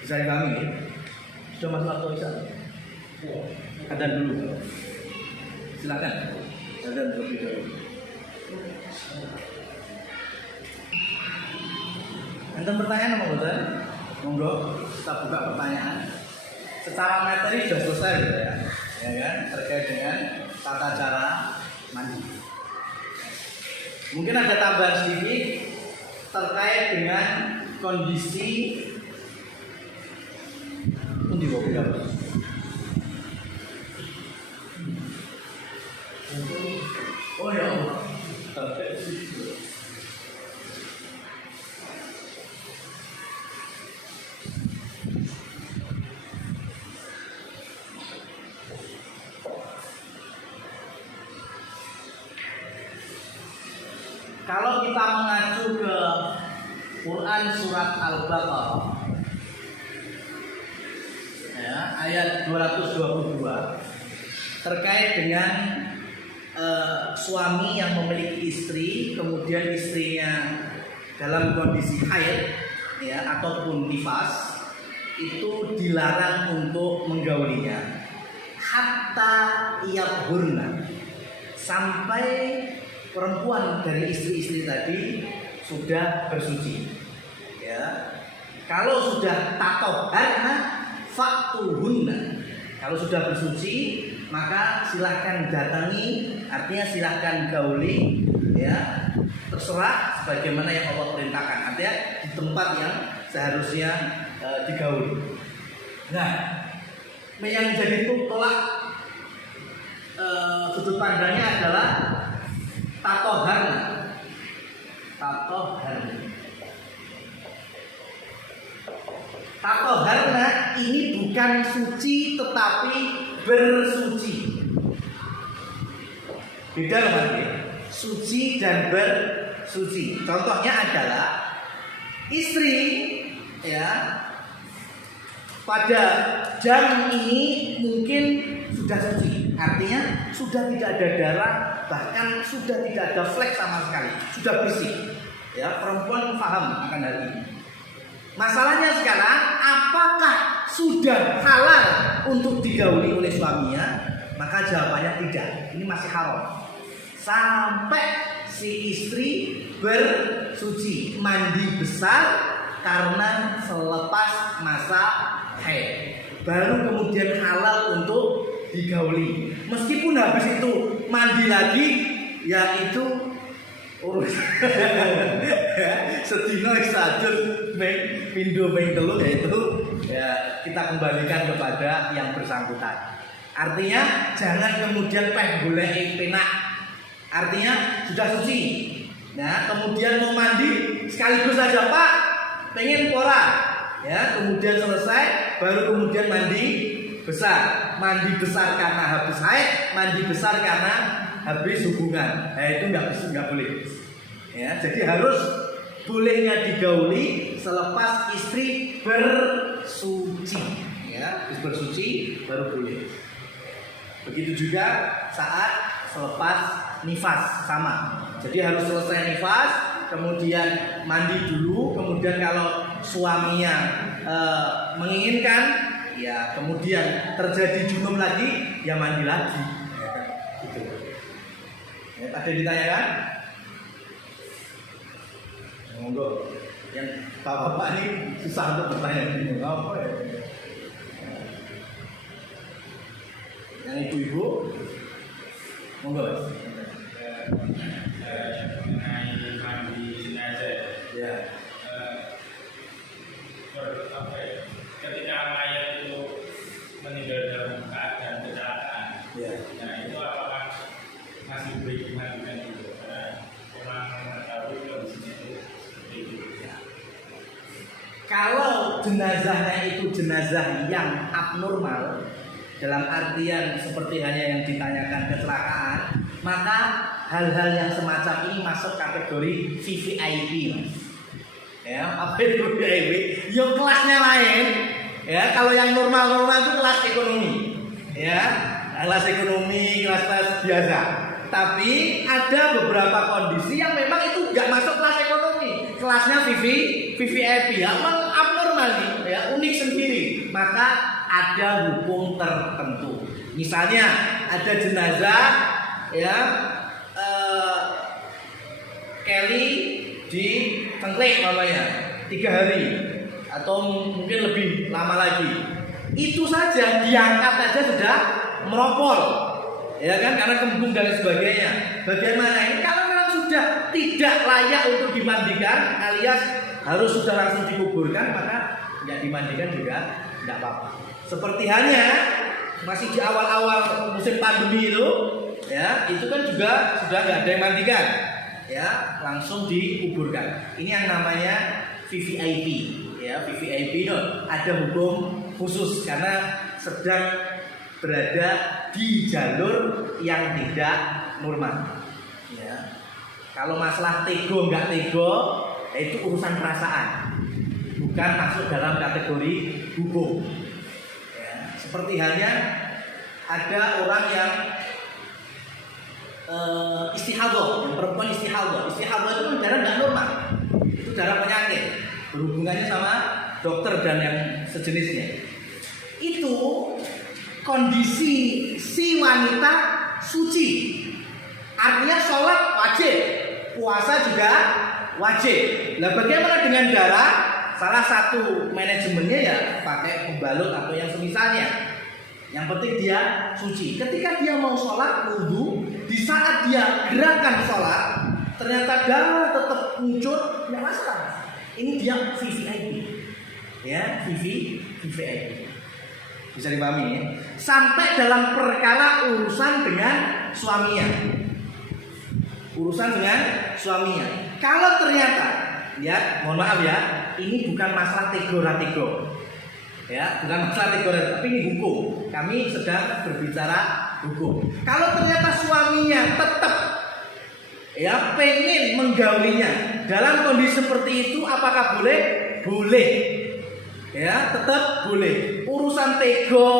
Bisa dipahami ya? Sudah masuk atau bisa? Ada dulu. Silakan. Ada terlebih dahulu. Enten pertanyaan apa betul? Monggo kita buka pertanyaan. Secara materi sudah selesai gitu ya, ya kan? Terkait dengan tata cara mandi. Mungkin ada tambahan sedikit terkait dengan kondisi undi berapa? Oh ya Allah. Kalau kita mengacu ke Quran surat Al-Baqarah, ya, ayat 222 terkait dengan suami yang memiliki istri, kemudian istrinya dalam kondisi haid, ya, ataupun nifas, itu dilarang untuk menggaulinya hatta yabhurna, sampai perempuan dari istri-istri tadi sudah bersuci, ya. Kalau sudah tatoharna faktuhunna, kalau sudah bersuci maka silahkan datangi, artinya silahkan gauli, ya terserah sebagaimana yang Allah perintahkan, artinya di tempat yang seharusnya digauli. Nah, yang menjadi tolak sudut pandangnya adalah Tatoharna. Tatoharna ini bukan suci tetapi bersuci. Beda loh Mas. Suci dan bersuci. Contohnya adalah istri ya pada jam ini mungkin sudah suci, artinya sudah tidak ada darah, bahkan sudah tidak ada flek sama sekali, sudah bersih. Ya, perempuan paham akan hal ini. Masalahnya sekarang, apakah sudah halal untuk digauli oleh suaminya? Maka jawabannya tidak. Ini masih haram. Sampai si istri bersuci, mandi besar karena selepas masa haid, baru kemudian halal untuk digauli. Meskipun habis itu mandi lagi, ya itu urusan sedina sajud pindho ping telu, yaitu ya kita kembalikan kepada yang bersangkutan. Artinya jangan kemudian golek penak. Artinya sudah suci, nah kemudian mau mandi sekaligus saja Pak, pengen pora, ya kemudian selesai, baru kemudian mandi besar karena habis haid, mandi besar karena habis hubungan, nah itu nggak boleh, ya jadi harus bolehnya digauli selepas istri bersuci, ya bersuci baru boleh. Begitu juga saat selepas nifas sama. Jadi harus selesai nifas, kemudian mandi dulu, kemudian kalau suaminya menginginkan, ya kemudian terjadi junub lagi, ya mandi lagi. Gitu. Ya, ada yang ditanyakan? Monggo. Yang bapak ini susah untuk bertanya ini. Apa ya? Yang ibu-ibu, monggo. Mengenai mandi jenazah, Ya. Ketika mayat itu meninggal dalam keadaan kecelakaan, Ya. nah itu apakah masih boleh dimandikan itu? Karena orang mengetahui kondisinya itu seperti itu. Kalau jenazahnya itu jenazah yang abnormal, dalam artian seperti hanya yang ditanyakan kecelakaan, maka hal-hal yang semacam ini masuk kategori VVIP. Ya, apa itu VVIP? Yang kelasnya lain. Ya, kalau yang normal-normal itu kelas ekonomi. Ya, kelas ekonomi, kelas biasa. Tapi ada beberapa kondisi yang memang itu nggak masuk kelas ekonomi. Kelasnya VVIP, ya, memang abnormal nih, ya, unik sendiri. Maka ada hukum tertentu. Misalnya ada jenazah, ya, Kelly di Tengklek namanya 3 hari atau mungkin lebih lama lagi. Itu saja diangkat aja sudah meropol, ya kan, karena kembung dan sebagainya. Bagaimana ini kalau memang sudah tidak layak untuk dimandikan alias harus sudah langsung dikuburkan, maka nggak dimandikan juga nggak apa-apa. Seperti hanya masih di awal-awal musim pandemi itu, ya itu kan juga sudah nggak ada yang mandikan, ya langsung dikuburkan. Ini yang namanya VVIP, ya VVIP itu ada hukum khusus karena sedang berada di jalur yang tidak normal. Ya. Kalau masalah tego nggak tego, itu urusan perasaan, bukan masuk dalam kategori hukum. Ya. Seperti hanya ada orang yang istihadah, yang perempuan istihadah. Istihadah itu kan darah nggak normal, itu darah penyakit, berhubungannya sama dokter dan yang sejenisnya. Itu kondisi si wanita suci, artinya sholat wajib, puasa juga wajib. Nah bagaimana dengan darah? Salah satu manajemennya ya pakai pembalut atau yang semisalnya. Yang penting dia suci. Ketika dia mau sholat wudhu, di saat dia gerakan sholat, ternyata darah tetap muncul, tidak masalah. Ini dia VVIP, ya VVIP. Bisa dipahami ya? Sampai dalam perkara urusan dengan suaminya. urusan dengan suaminya. Kalau ternyata, ya mohon maaf ya, ini bukan masalah tego-ratego, ya bukan masalah tego-ratego, tapi ini hukum. Kami sedang berbicara hukum. Kalau ternyata suaminya tetap ya pengen menggaulinya dalam kondisi seperti itu, apakah boleh? Boleh, ya tetap boleh. Urusan tego,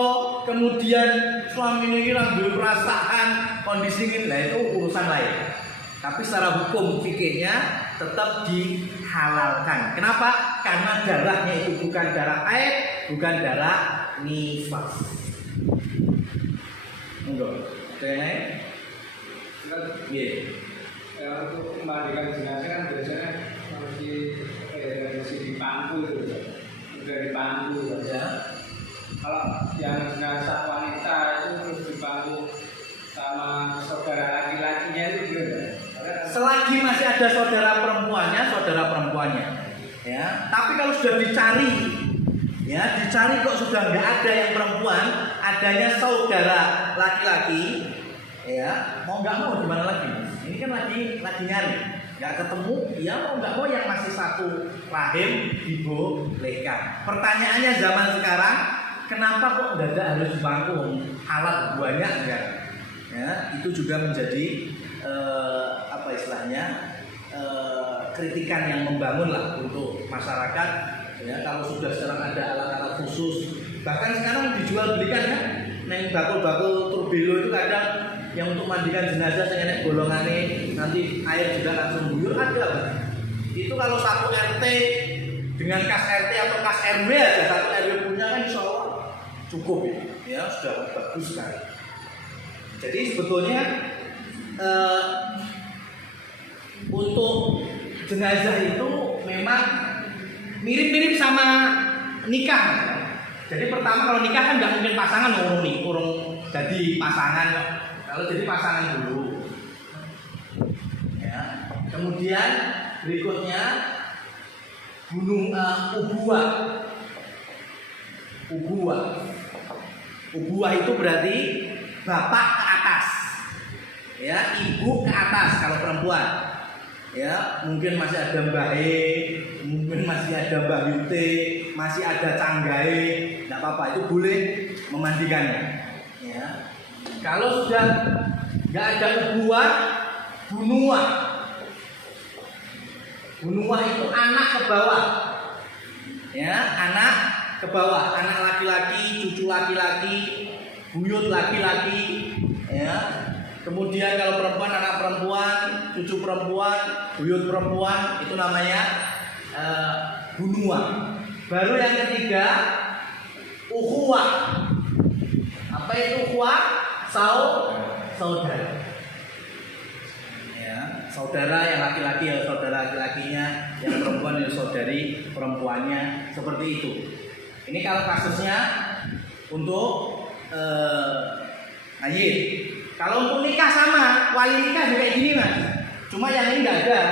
kemudian suami ini ngambil perasaan kondisi ini, nah itu urusan lain. Tapi secara hukum fikihnya tetap dihalalkan. Kenapa? Karena darahnya itu bukan darah haid, bukan darah nifas. Enggak. Oke. Iya. Untuk memandikan jenazah kan biasanya masih di pangku itu, dari pangku Ya. Kalau yang jenazah wanita itu terus dipangku sama saudara laki-lakinya itu gimana? Selagi masih ada saudara perempuannya, ya. Tapi kalau sudah dicari, ya dicari kok sudah nggak ada yang perempuan, adanya saudara laki-laki, ya mau nggak mau gimana lagi? Ini kan lagi nyari, nggak ketemu, ya mau nggak mau yang masih satu rahim dibolehkan. Pertanyaannya zaman sekarang, kenapa kok dada harus dibangkung? Alat banyak enggak? Ya, itu juga menjadi apa istilahnya kritikan yang membangun lah untuk masyarakat. Ya, kalau sudah sekarang ada alat-alat khusus, bahkan sekarang dijual belikan kan, neng bakul-bakul turbilo itu kadang yang untuk mandikan jenazah saya naik golongannya nanti air juga langsung buyur ada kan? Itu kalau satu RT dengan kas RT atau kas RW aja satu RW punya kan insya Allah cukup ya sudah bagus sekali. Jadi sebetulnya untuk jenazah itu memang mirip-mirip sama nikah. Jadi pertama kalau nikah kan nggak mungkin pasangan urung jadi pasangan. Kalau jadi pasangan dulu, ya. Kemudian berikutnya ubuah itu berarti bapak ke atas, ya ibu ke atas kalau perempuan, ya mungkin masih ada mbahe, mungkin masih ada mbah yute, masih ada canggahe, nggak apa-apa itu boleh memandikannya, ya. Kalau sudah nggak ada ubuah, bunuah itu anak ke bawah, ya anak ke bawah, anak laki-laki, cucu laki-laki, buyut laki-laki, ya. Kemudian kalau perempuan anak perempuan, cucu perempuan, buyut perempuan itu namanya bunuah. Baru yang ketiga ukhuwah. Apa itu ukhuwah? Saudara. Ya, saudara yang laki-laki ya saudara laki-lakinya, yang perempuan ya saudari perempuannya, seperti itu. Ini kalau kasusnya untuk mayit. Kalau untuk nikah sama, wali nikah juga kayak gini mas. Cuma yang ini nggak ada.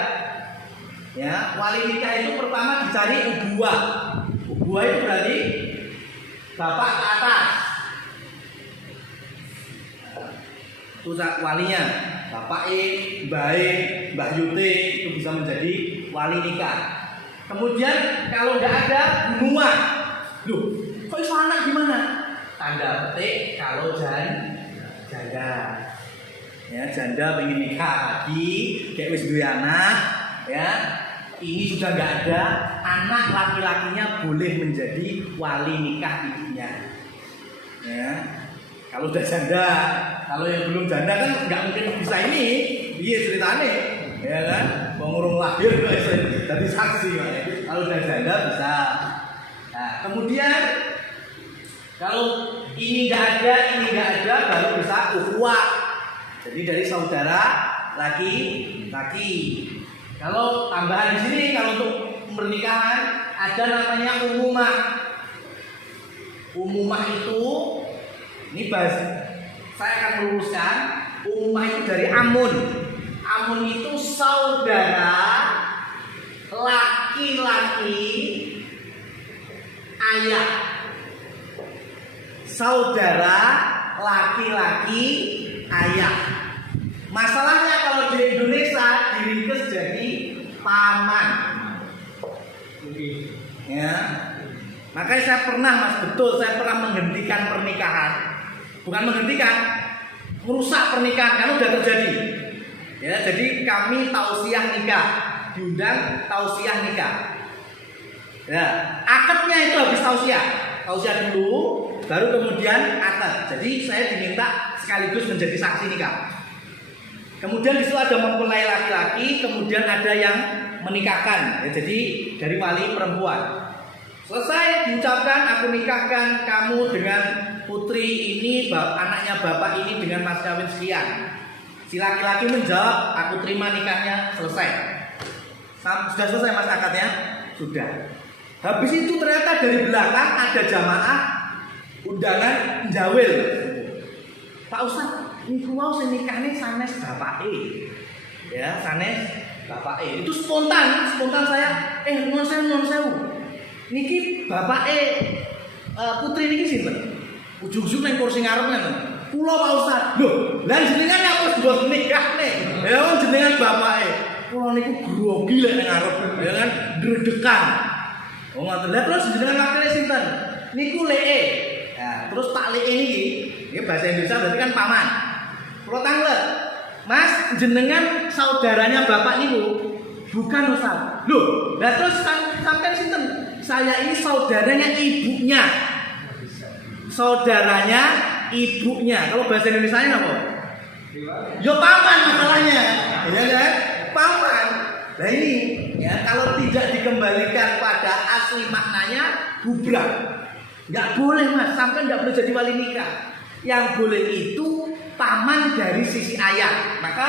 Ya, wali nikah itu pertama dicari ubuah. Ubuah itu berarti bapak ke atas. Itu walinya, bapak mbah yute itu bisa menjadi wali nikah. Kemudian kalau nggak ada bunuah, loh, kok itu anak gimana? Tanda petik kalau janda, ya janda pengen nikah lagi, kayak wis duwe anak, ya ini sudah nggak ada, anak laki-lakinya boleh menjadi wali nikah ibunya, ya. Kalau udah janda, kalau yang belum janda kan nggak mungkin bisa ini, iya ceritanya, ya kan? Pengurung lahir jadi saksi, kalau udah janda bisa. Nah, kemudian kalau ini nggak ada, baru bisa ukhuwah. Jadi dari saudara laki-laki. Kalau tambahan di sini, kalau untuk pernikahan ada namanya umumah. Umumah itu ini saya akan meluruskan. Umumah itu dari amun. Amun itu saudara laki-laki ayah. Saudara laki-laki ayah. Masalahnya kalau di Indonesia diringkes jadi paman. Ya. Makanya saya pernah, Mas, betul, saya pernah menghentikan pernikahan. Bukan menghentikan, merusak pernikahan karena udah terjadi. Ya, jadi kami tausiah nikah, diundang tausiah nikah. Ya, akadnya itu habis tausiah dulu, baru kemudian akad. Jadi saya diminta sekaligus menjadi saksi nikah. Kemudian di situ ada mempelai laki-laki, kemudian ada yang menikahkan. Ya, jadi dari wali perempuan. Selesai diucapkan, aku nikahkan kamu dengan putri ini, anaknya bapak ini dengan mas kawin sekian. Si laki-laki menjawab, aku terima nikahnya, selesai. Sudah selesai mas akadnya? Sudah. Habis itu ternyata dari belakang ada jamaah undangan njawil. Pak Ustaz, niku mau sing nikahne sanes bapake. Ya, sanes bapake. Itu spontan saya, nuwun sewu. Niki bapake putri niki sinten? Ujug-ujug nang kursi ngarep nang. Kula Pak Ustaz. Lho, lah jenengan apa sudah nikah nih? Ya kan jenengan bapake. Kula niku grogi lek nang ngarep, ya kan dredekan. Oh ngoten. Lah terus jenengan wakile sinten? Niku leke. Nah, terus tak leke niki, ini bahasa Indonesia berarti kan paman. Kula tanglet. Mas, jenengan saudaranya bapak niku? Bukan Ustaz. Loh, lah terus sampean sinten? Saya ini saudaranya ibunya. Saudaranya ibunya. Kalau bahasa Indonesianya apa? Yo paman masalahnya. Ya kan? Paman. Nah ini ya, kalau tidak dikembalikan pada asli maknanya bubrah. Enggak boleh Mas, sampai enggak boleh jadi wali nikah. Yang boleh itu paman dari sisi ayah. Maka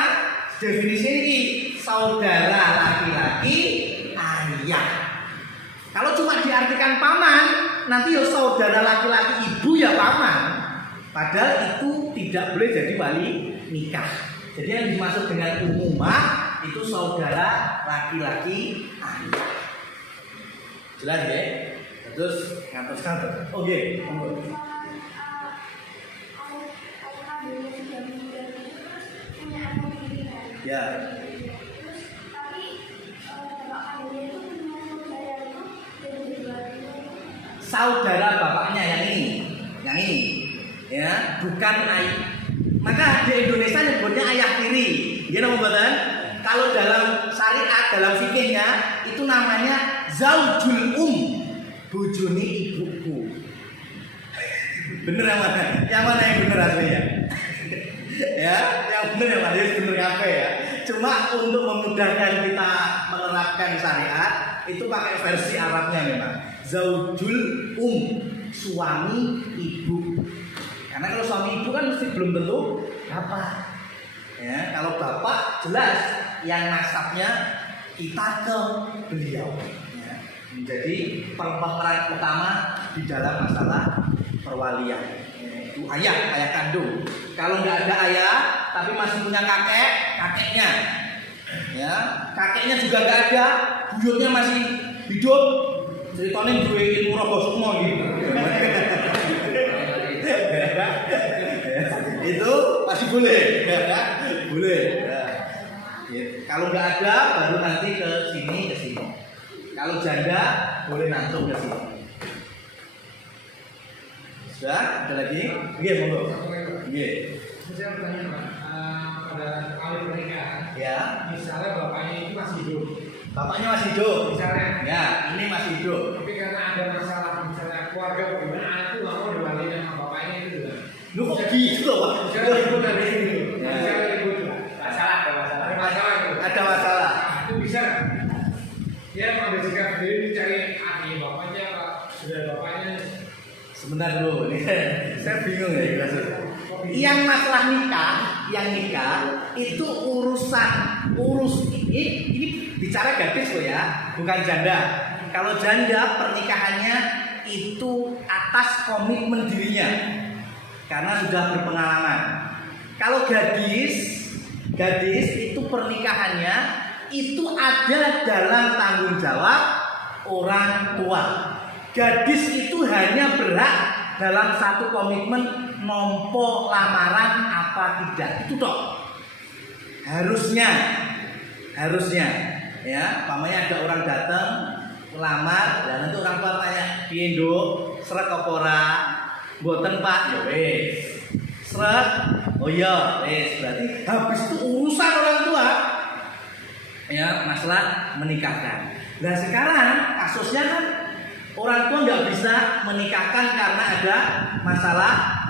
definisi ini saudara laki-laki ayah. Kalau cuma diartikan paman, nanti ya saudara laki-laki ibu ya paman. Padahal itu tidak boleh jadi wali nikah. Jadi yang dimaksud dengan umumah itu saudara laki-laki ayah. Jelas ya? Terus ngantos-ngantos. Oke, monggo. Ya. Saudara bapaknya yang ini, ya, bukan ayah. Maka di Indonesia nyebutnya ayah tiri. Gimana mboten? Kalau dalam syariat, dalam fikihnya itu namanya zaujul bojone ibuku. Bener yang mana? Yang mana yang bener aslinya? Ya, yang bener yang mana? Bener apa ya? Cuma untuk memudahkan kita menerapkan syariat itu pakai versi Arabnya memang. Zaujul suami ibu. Karena kalau suami ibu kan mesti belum tentu bapak. Ya, kalau bapak jelas yang nasabnya kita ke beliau. Ya, menjadi pemeran utama di dalam masalah perwalian. Itu ayah kandung. Kalau nggak ada ayah, tapi masih punya kakeknya. Ya, kakeknya juga nggak ada, buyutnya masih hidup. Ceritanya duwe ilmu rogo semua gitu. Itu masih boleh, ya, boleh. Ya. Kalau nggak ada, baru nanti ke sini. Kalau janda, boleh langsung ke sini. Sudah? Ada lagi? Iya, monggo. Iya. Saya bertanya Pak, pada kali pernikahan, Ya. misalnya bapaknya itu masih hidup. Bapaknya masih hidup. Misalnya. Ya, ini masih hidup. Tapi karena ada masalah, misalnya keluarga bagaimana, anak itu nggak mau diwali sama bapaknya itu juga. Lu kok gitu loh, Pak? Misalnya ibu dari sini, Ya. misalnya ibu itu masalah, ada masalah itu. Ada masalah. Nah, itu bisa nggak? Dia mengambil sikap sendiri dicari adik bapaknya apa sudah bapaknya. Sebentar dulu, ini saya bingung ya. Yang masalah yang nikah itu ini bicara gadis loh ya, bukan janda. Kalau janda pernikahannya itu atas komitmen dirinya karena sudah berpengalaman. Kalau gadis itu pernikahannya itu ada dalam tanggung jawab orang tua. Gadis itu hanya berhak dalam satu komitmen nompo lamaran apa tidak, itu toh. harusnya ya, pamannya ada orang datang melamar, dan nanti orang tua tanya, piye nduk, srek apa ora? Mboten Pak, ya wis. Srek, oh iya, wis, berarti habis itu urusan orang tua. Ya, masalah menikahkan. Nah sekarang kasusnya kan orang tua nggak bisa menikahkan karena ada masalah.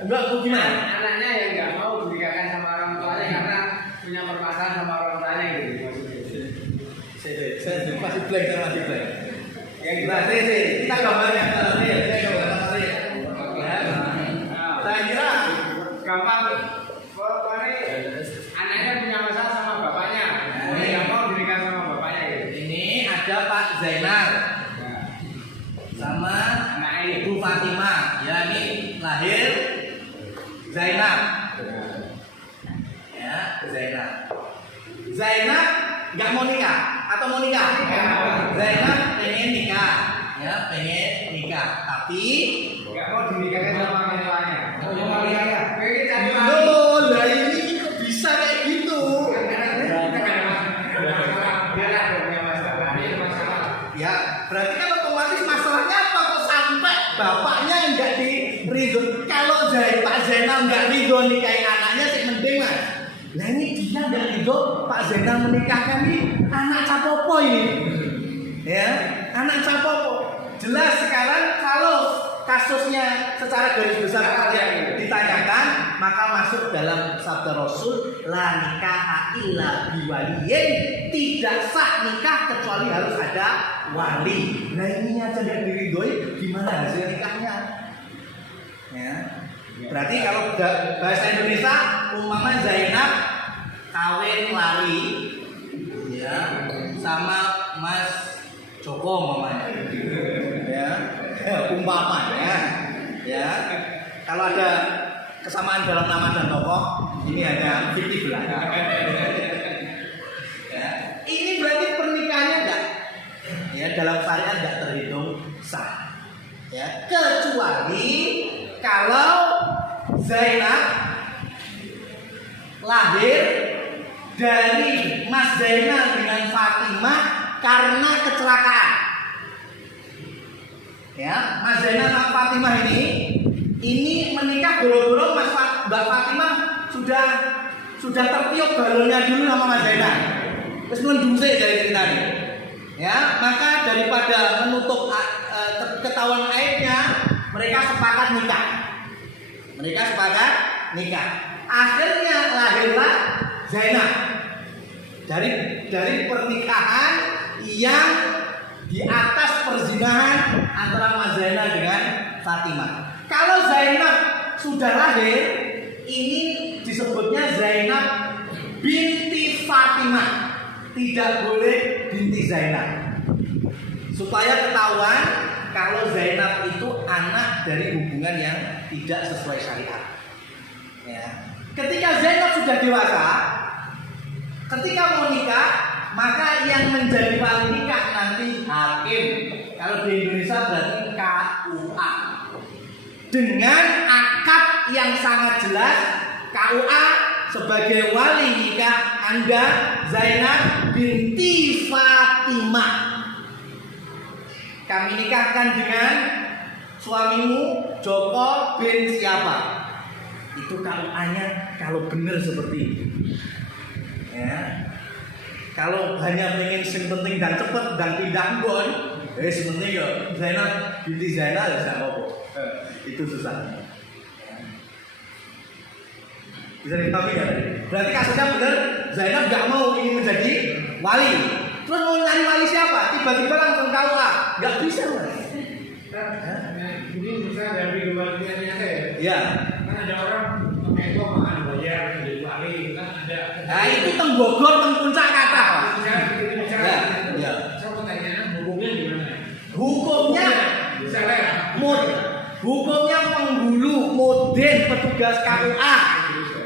Enggak, gimana? Anaknya yang nggak mau dinikahkan sama orang tuanya karena punya permasalahan sama orang tuanya gitu maksudnya. Saya masih blank. Yang kita gambarnya, saya gambar ya. Saya kira Gampang. Pokoknya anaknya punya masalah sama bapaknya. Nggak mau dinikah sama bapaknya gitu. ini ada Pak Zainal sama Ibu Fatimah. Ya, ini lahir Zainab. Ya, Zainab nggak mau nikah atau mau nikah? Zainab pengen nikah, ya pengen nikah, tapi Nggak mau dinikahkan sama orang tuanya. Mau nikah. Pengen cari lagi. loh, lah ini kok bisa kayak gitu? Ya, berarti kan otomatis masalahnya apa kok sampai bapaknya nggak diridho? Kalau Pak Zainal nggak ridho nikahin anaknya sih mending Mas. Nah ini dia nggak ridho Pak Zainal menikahkan ini anak capopo ini, ya anak capopo. Jelas sekarang kalau kasusnya secara garis besar yang ditanyakan, maka masuk dalam sabda Rasul, la nikaha illa biwaliyin, tidak sah nikah kecuali harus ada wali. Nah ini aja nggak diridhoi, gimana hasil nikahnya? Ya. Berarti kalau bahasa Indonesia, umpama Zainab kawin lari, ya, sama Mas Joko umpamanya, ya. Umpamanya, ya. Kalau ada kesamaan dalam nama dan tokoh, ini hanya 50 belakang. Ya. Ini berarti pernikahannya enggak, ya dalam syariat enggak terhitung sah. Ya, kecuali kalau Zainab lahir dari Mas Zainal dengan Fatimah karena kecelakaan. Ya, Mas Zainal sama Fatimah ini menikah boro-boro Mbak Fatimah sudah tertiup balonnya dulu sama Mas Zainal. Terus mendungsik dari ceritanya. Ya, maka daripada menutup ketahuan aibnya, mereka sepakat nikah. Akhirnya lahirlah Zainab dari pernikahan yang di atas perzinahan antara Mas Zainal dengan Fatimah. Kalau Zainab sudah lahir, ini disebutnya Zainab binti Fatimah. Tidak boleh binti Zainab. Supaya ketahuan kalau Zainab itu anak dari hubungan yang tidak sesuai syariat. Ya. Ketika Zainab sudah dewasa, ketika mau nikah, maka yang menjadi wali nikah nanti hakim. Kalau di Indonesia berarti KUA. Dengan akad yang sangat jelas, KUA sebagai wali nikah Anda Zainab binti Fatimah. Kami nikahkan dengan suamimu Joko bin siapa? Itu KUA-nya kalau benar seperti itu. Ya. Kalau hanya pengen sing penting dan cepet dan pindah gon, sepenting ya Zainab binti Zainal ya apa? Itu susah. Bisa dipahami ya? Berarti kasusnya benar Zainab nggak mau ingin menjadi wali. Terus mau nyari wali siapa? Tiba-tiba langsung KUA, nggak bisa Mas. Ini misalnya dari dua dunia ya. Ya. Kan ada orang pakai itu makan bayar menjadi wali kan ada. Nah itu tenggogor tengpuncak kata. Ya. Ya. Saya mau tanya hukumnya gimana? Hukumnya Misalnya hukumnya penghulu moden petugas KUA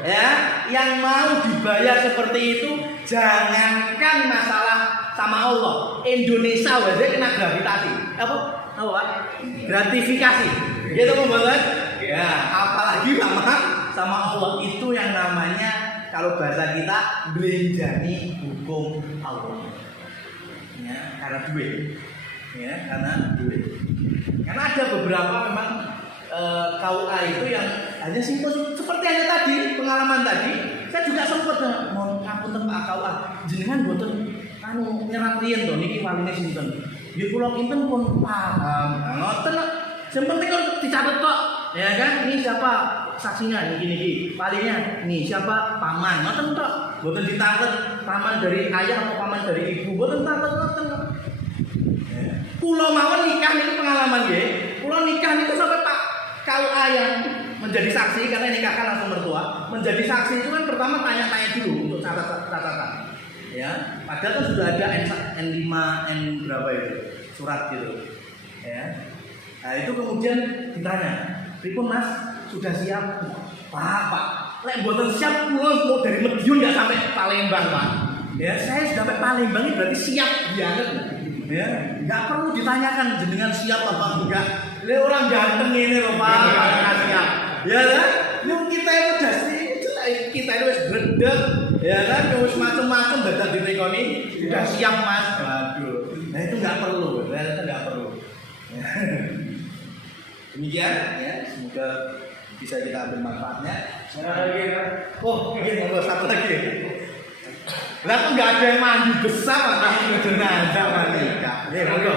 ya yang mau dibayar seperti itu, jangankan masalah sama Allah, Indonesia wajah kena gravitasi apa gratifikasi gitu membanget ya, apalagi sama Allah. Itu yang namanya kalau bahasa kita belenjani hukum Allah. Ya, karena duit. Ya, karena duit. Karena ada beberapa memang KUA itu yang hanya simpel seperti hanya tadi pengalaman tadi. Saya juga sempat mau ngapunten Pak KUA, jenengan mboten anu nyerat riyen to niki waline sinten. Ya kula kinten pun paham. Ngoten sing penting kan dicatet kok. Ya kan? Ini siapa saksinya niki. Palingnya nih siapa paman. Ngoten tok. Mboten dicatet paman dari ayah atau paman dari ibu. Mboten catet ngoten. Kula mawon nikah niku pengalaman nggih. Kula nikah niku sampai Pak KUA yang menjadi saksi karena nikahkan langsung mertua. Menjadi saksi itu kan pertama tanya-tanya dulu untuk catatan. Ya, padahal kan sudah ada N5, N berapa itu surat gitu. Ya. Nah, itu kemudian ditanya, "Pripun Mas, sudah siap?" Pak, lek mboten siap kula mau dari Madiun enggak sampai Palembang, Pak. Ya, saya sudah sampai Palembang ini berarti siap banget. Ya, enggak perlu ditanyakan jenengan siap apa enggak. Le orang ganteng ini loh Pak, siap. Ya kan? Yang kita itu udah sih, kita itu wis gredeg, ya kan? Wis macam-macam dadak ditekoni, sudah siap Mas. Waduh. Nah itu enggak perlu, ternyata enggak perlu. Demikian ya, semoga bisa kita ambil manfaatnya. Oh, ini mau satu lagi. Lah kok enggak ada yang mandi besar atau jenazah menikah. Nih, monggo.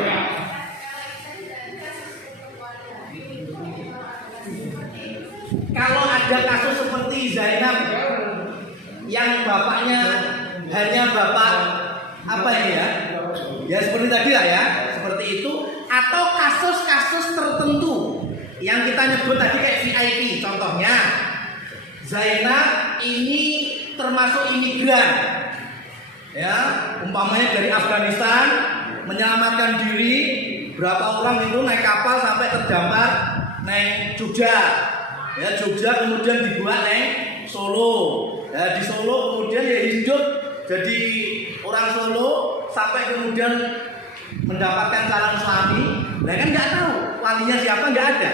Kalau ada kasus seperti Zainab yang bapaknya hanya bapak apa ini ya? Ya seperti tadi lah ya, seperti itu. Atau kasus-kasus tertentu yang kita nyebut tadi kayak VIP. Contohnya Zainab ini termasuk imigran, ya, umpamanya dari Afghanistan menyelamatkan diri, berapa orang itu naik kapal sampai terdampar naik Jogja. Ya, Jogja kemudian dibuat naik Solo. Ya, di Solo kemudian ya hidup jadi orang Solo sampai kemudian mendapatkan calon suami. Nah kan nggak tahu walinya siapa, nggak ada.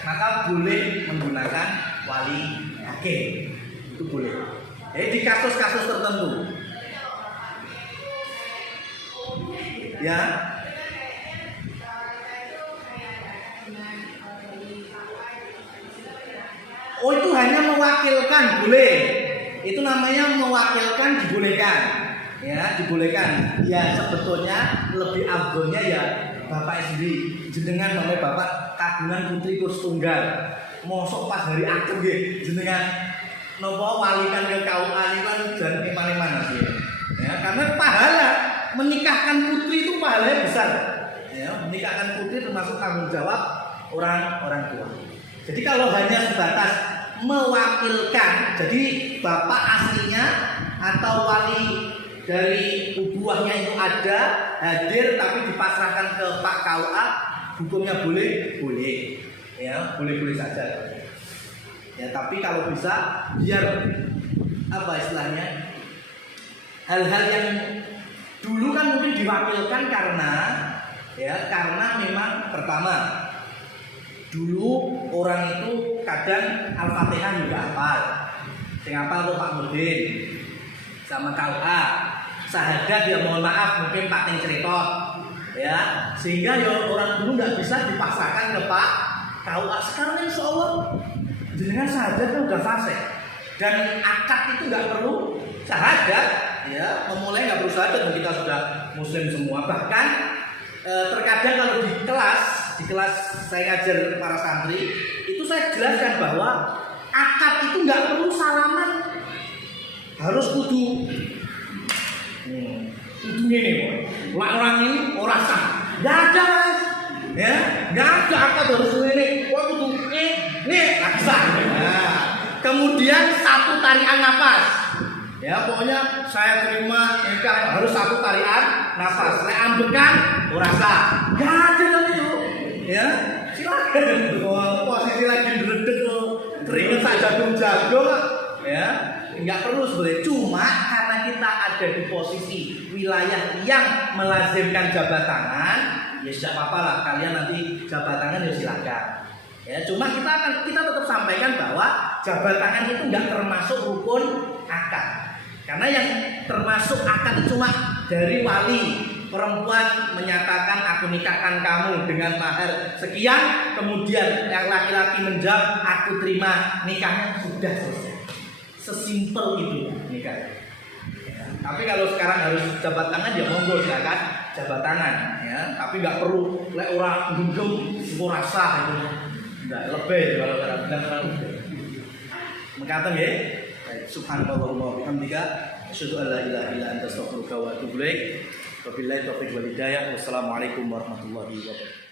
Maka boleh menggunakan wali hakim. Itu boleh. Di kasus-kasus tertentu. Ya. Oh itu hanya mewakilkan, boleh. Itu namanya mewakilkan, dibolehkan. Ya, dibolehkan. Ya sebetulnya lebih afdolnya ya bapak sendiri. Jenengan namanya bapak kagungan putri terus tunggal. Mosok pas hari akad nggih jenengan nopo walikan ke KUA kan jan mana sih. Ya, karena pahala menikahkan putri itu pahalanya besar. Ya, menikahkan putri termasuk tanggung jawab orang tua. Jadi kalau hanya sebatas mewakilkan, jadi bapak aslinya atau wali dari ubuahnya itu ada hadir tapi dipasrahkan ke Pak KUA, hukumnya boleh, ya boleh saja. Ya tapi kalau bisa biar apa istilahnya hal-hal yang dulu kan mungkin diwakilkan karena memang pertama. Dulu orang itu kadang Al-Fatihah juga hafal. Sing hafal tuh Pak Mudin sama KUA. Sahadat ya mohon maaf mungkin Pak Ting Ceritot. Ya, sehingga ya orang dulu nggak bisa dipaksakan ke Pak KUA. Sekarang insya Allah jenengan sahadat kan udah fase. Dan akad itu nggak perlu sahadat, ya memulai nggak perlu sahadat. Kita sudah muslim semua. Bahkan terkadang kalau di kelas saya ngajar para santri itu saya jelaskan bahwa akad itu nggak perlu salaman, harus kudu ini orang ini orang sah, nggak ada Mas, ya nggak ada akad harus ini, wah kudu ini nggak bisa. Nah, kemudian satu tarian nafas, ya pokoknya saya terima nikah harus satu tarian nafas, saya ambekan orang sah, nggak ada itu. Ya, silakan. Posisi lagi dredeg lo, keringet saja jagung, ya, nggak perlu sebenarnya. Cuma karena kita ada di posisi wilayah yang melazimkan jabat tangan, ya tidak apa-apa lah. Kalian nanti jabat tangan ya silakan. Ya, cuma kita tetap sampaikan bahwa jabat tangan itu nggak termasuk rukun akad. Karena yang termasuk akad itu cuma dari wali. Perempuan menyatakan aku nikahkan kamu dengan mahar sekian, kemudian yang laki-laki menjawab aku terima nikahnya, sudah selesai. Sesimpel itu nikah. Tapi kalau sekarang harus jabat tangan ya monggo silakan jabat tangan ya, tapi nggak perlu lek orang gendong rasa itu. Nggak lebih kalau terlalu. Mengatakan ya, subhanallah wa bihamdika asyhadu an la ilaha illa anta astaghfiruka wa atubu ilaik. Wabillahi taufiq wal hidayah. Wassalamualaikum warahmatullahi wabarakatuh.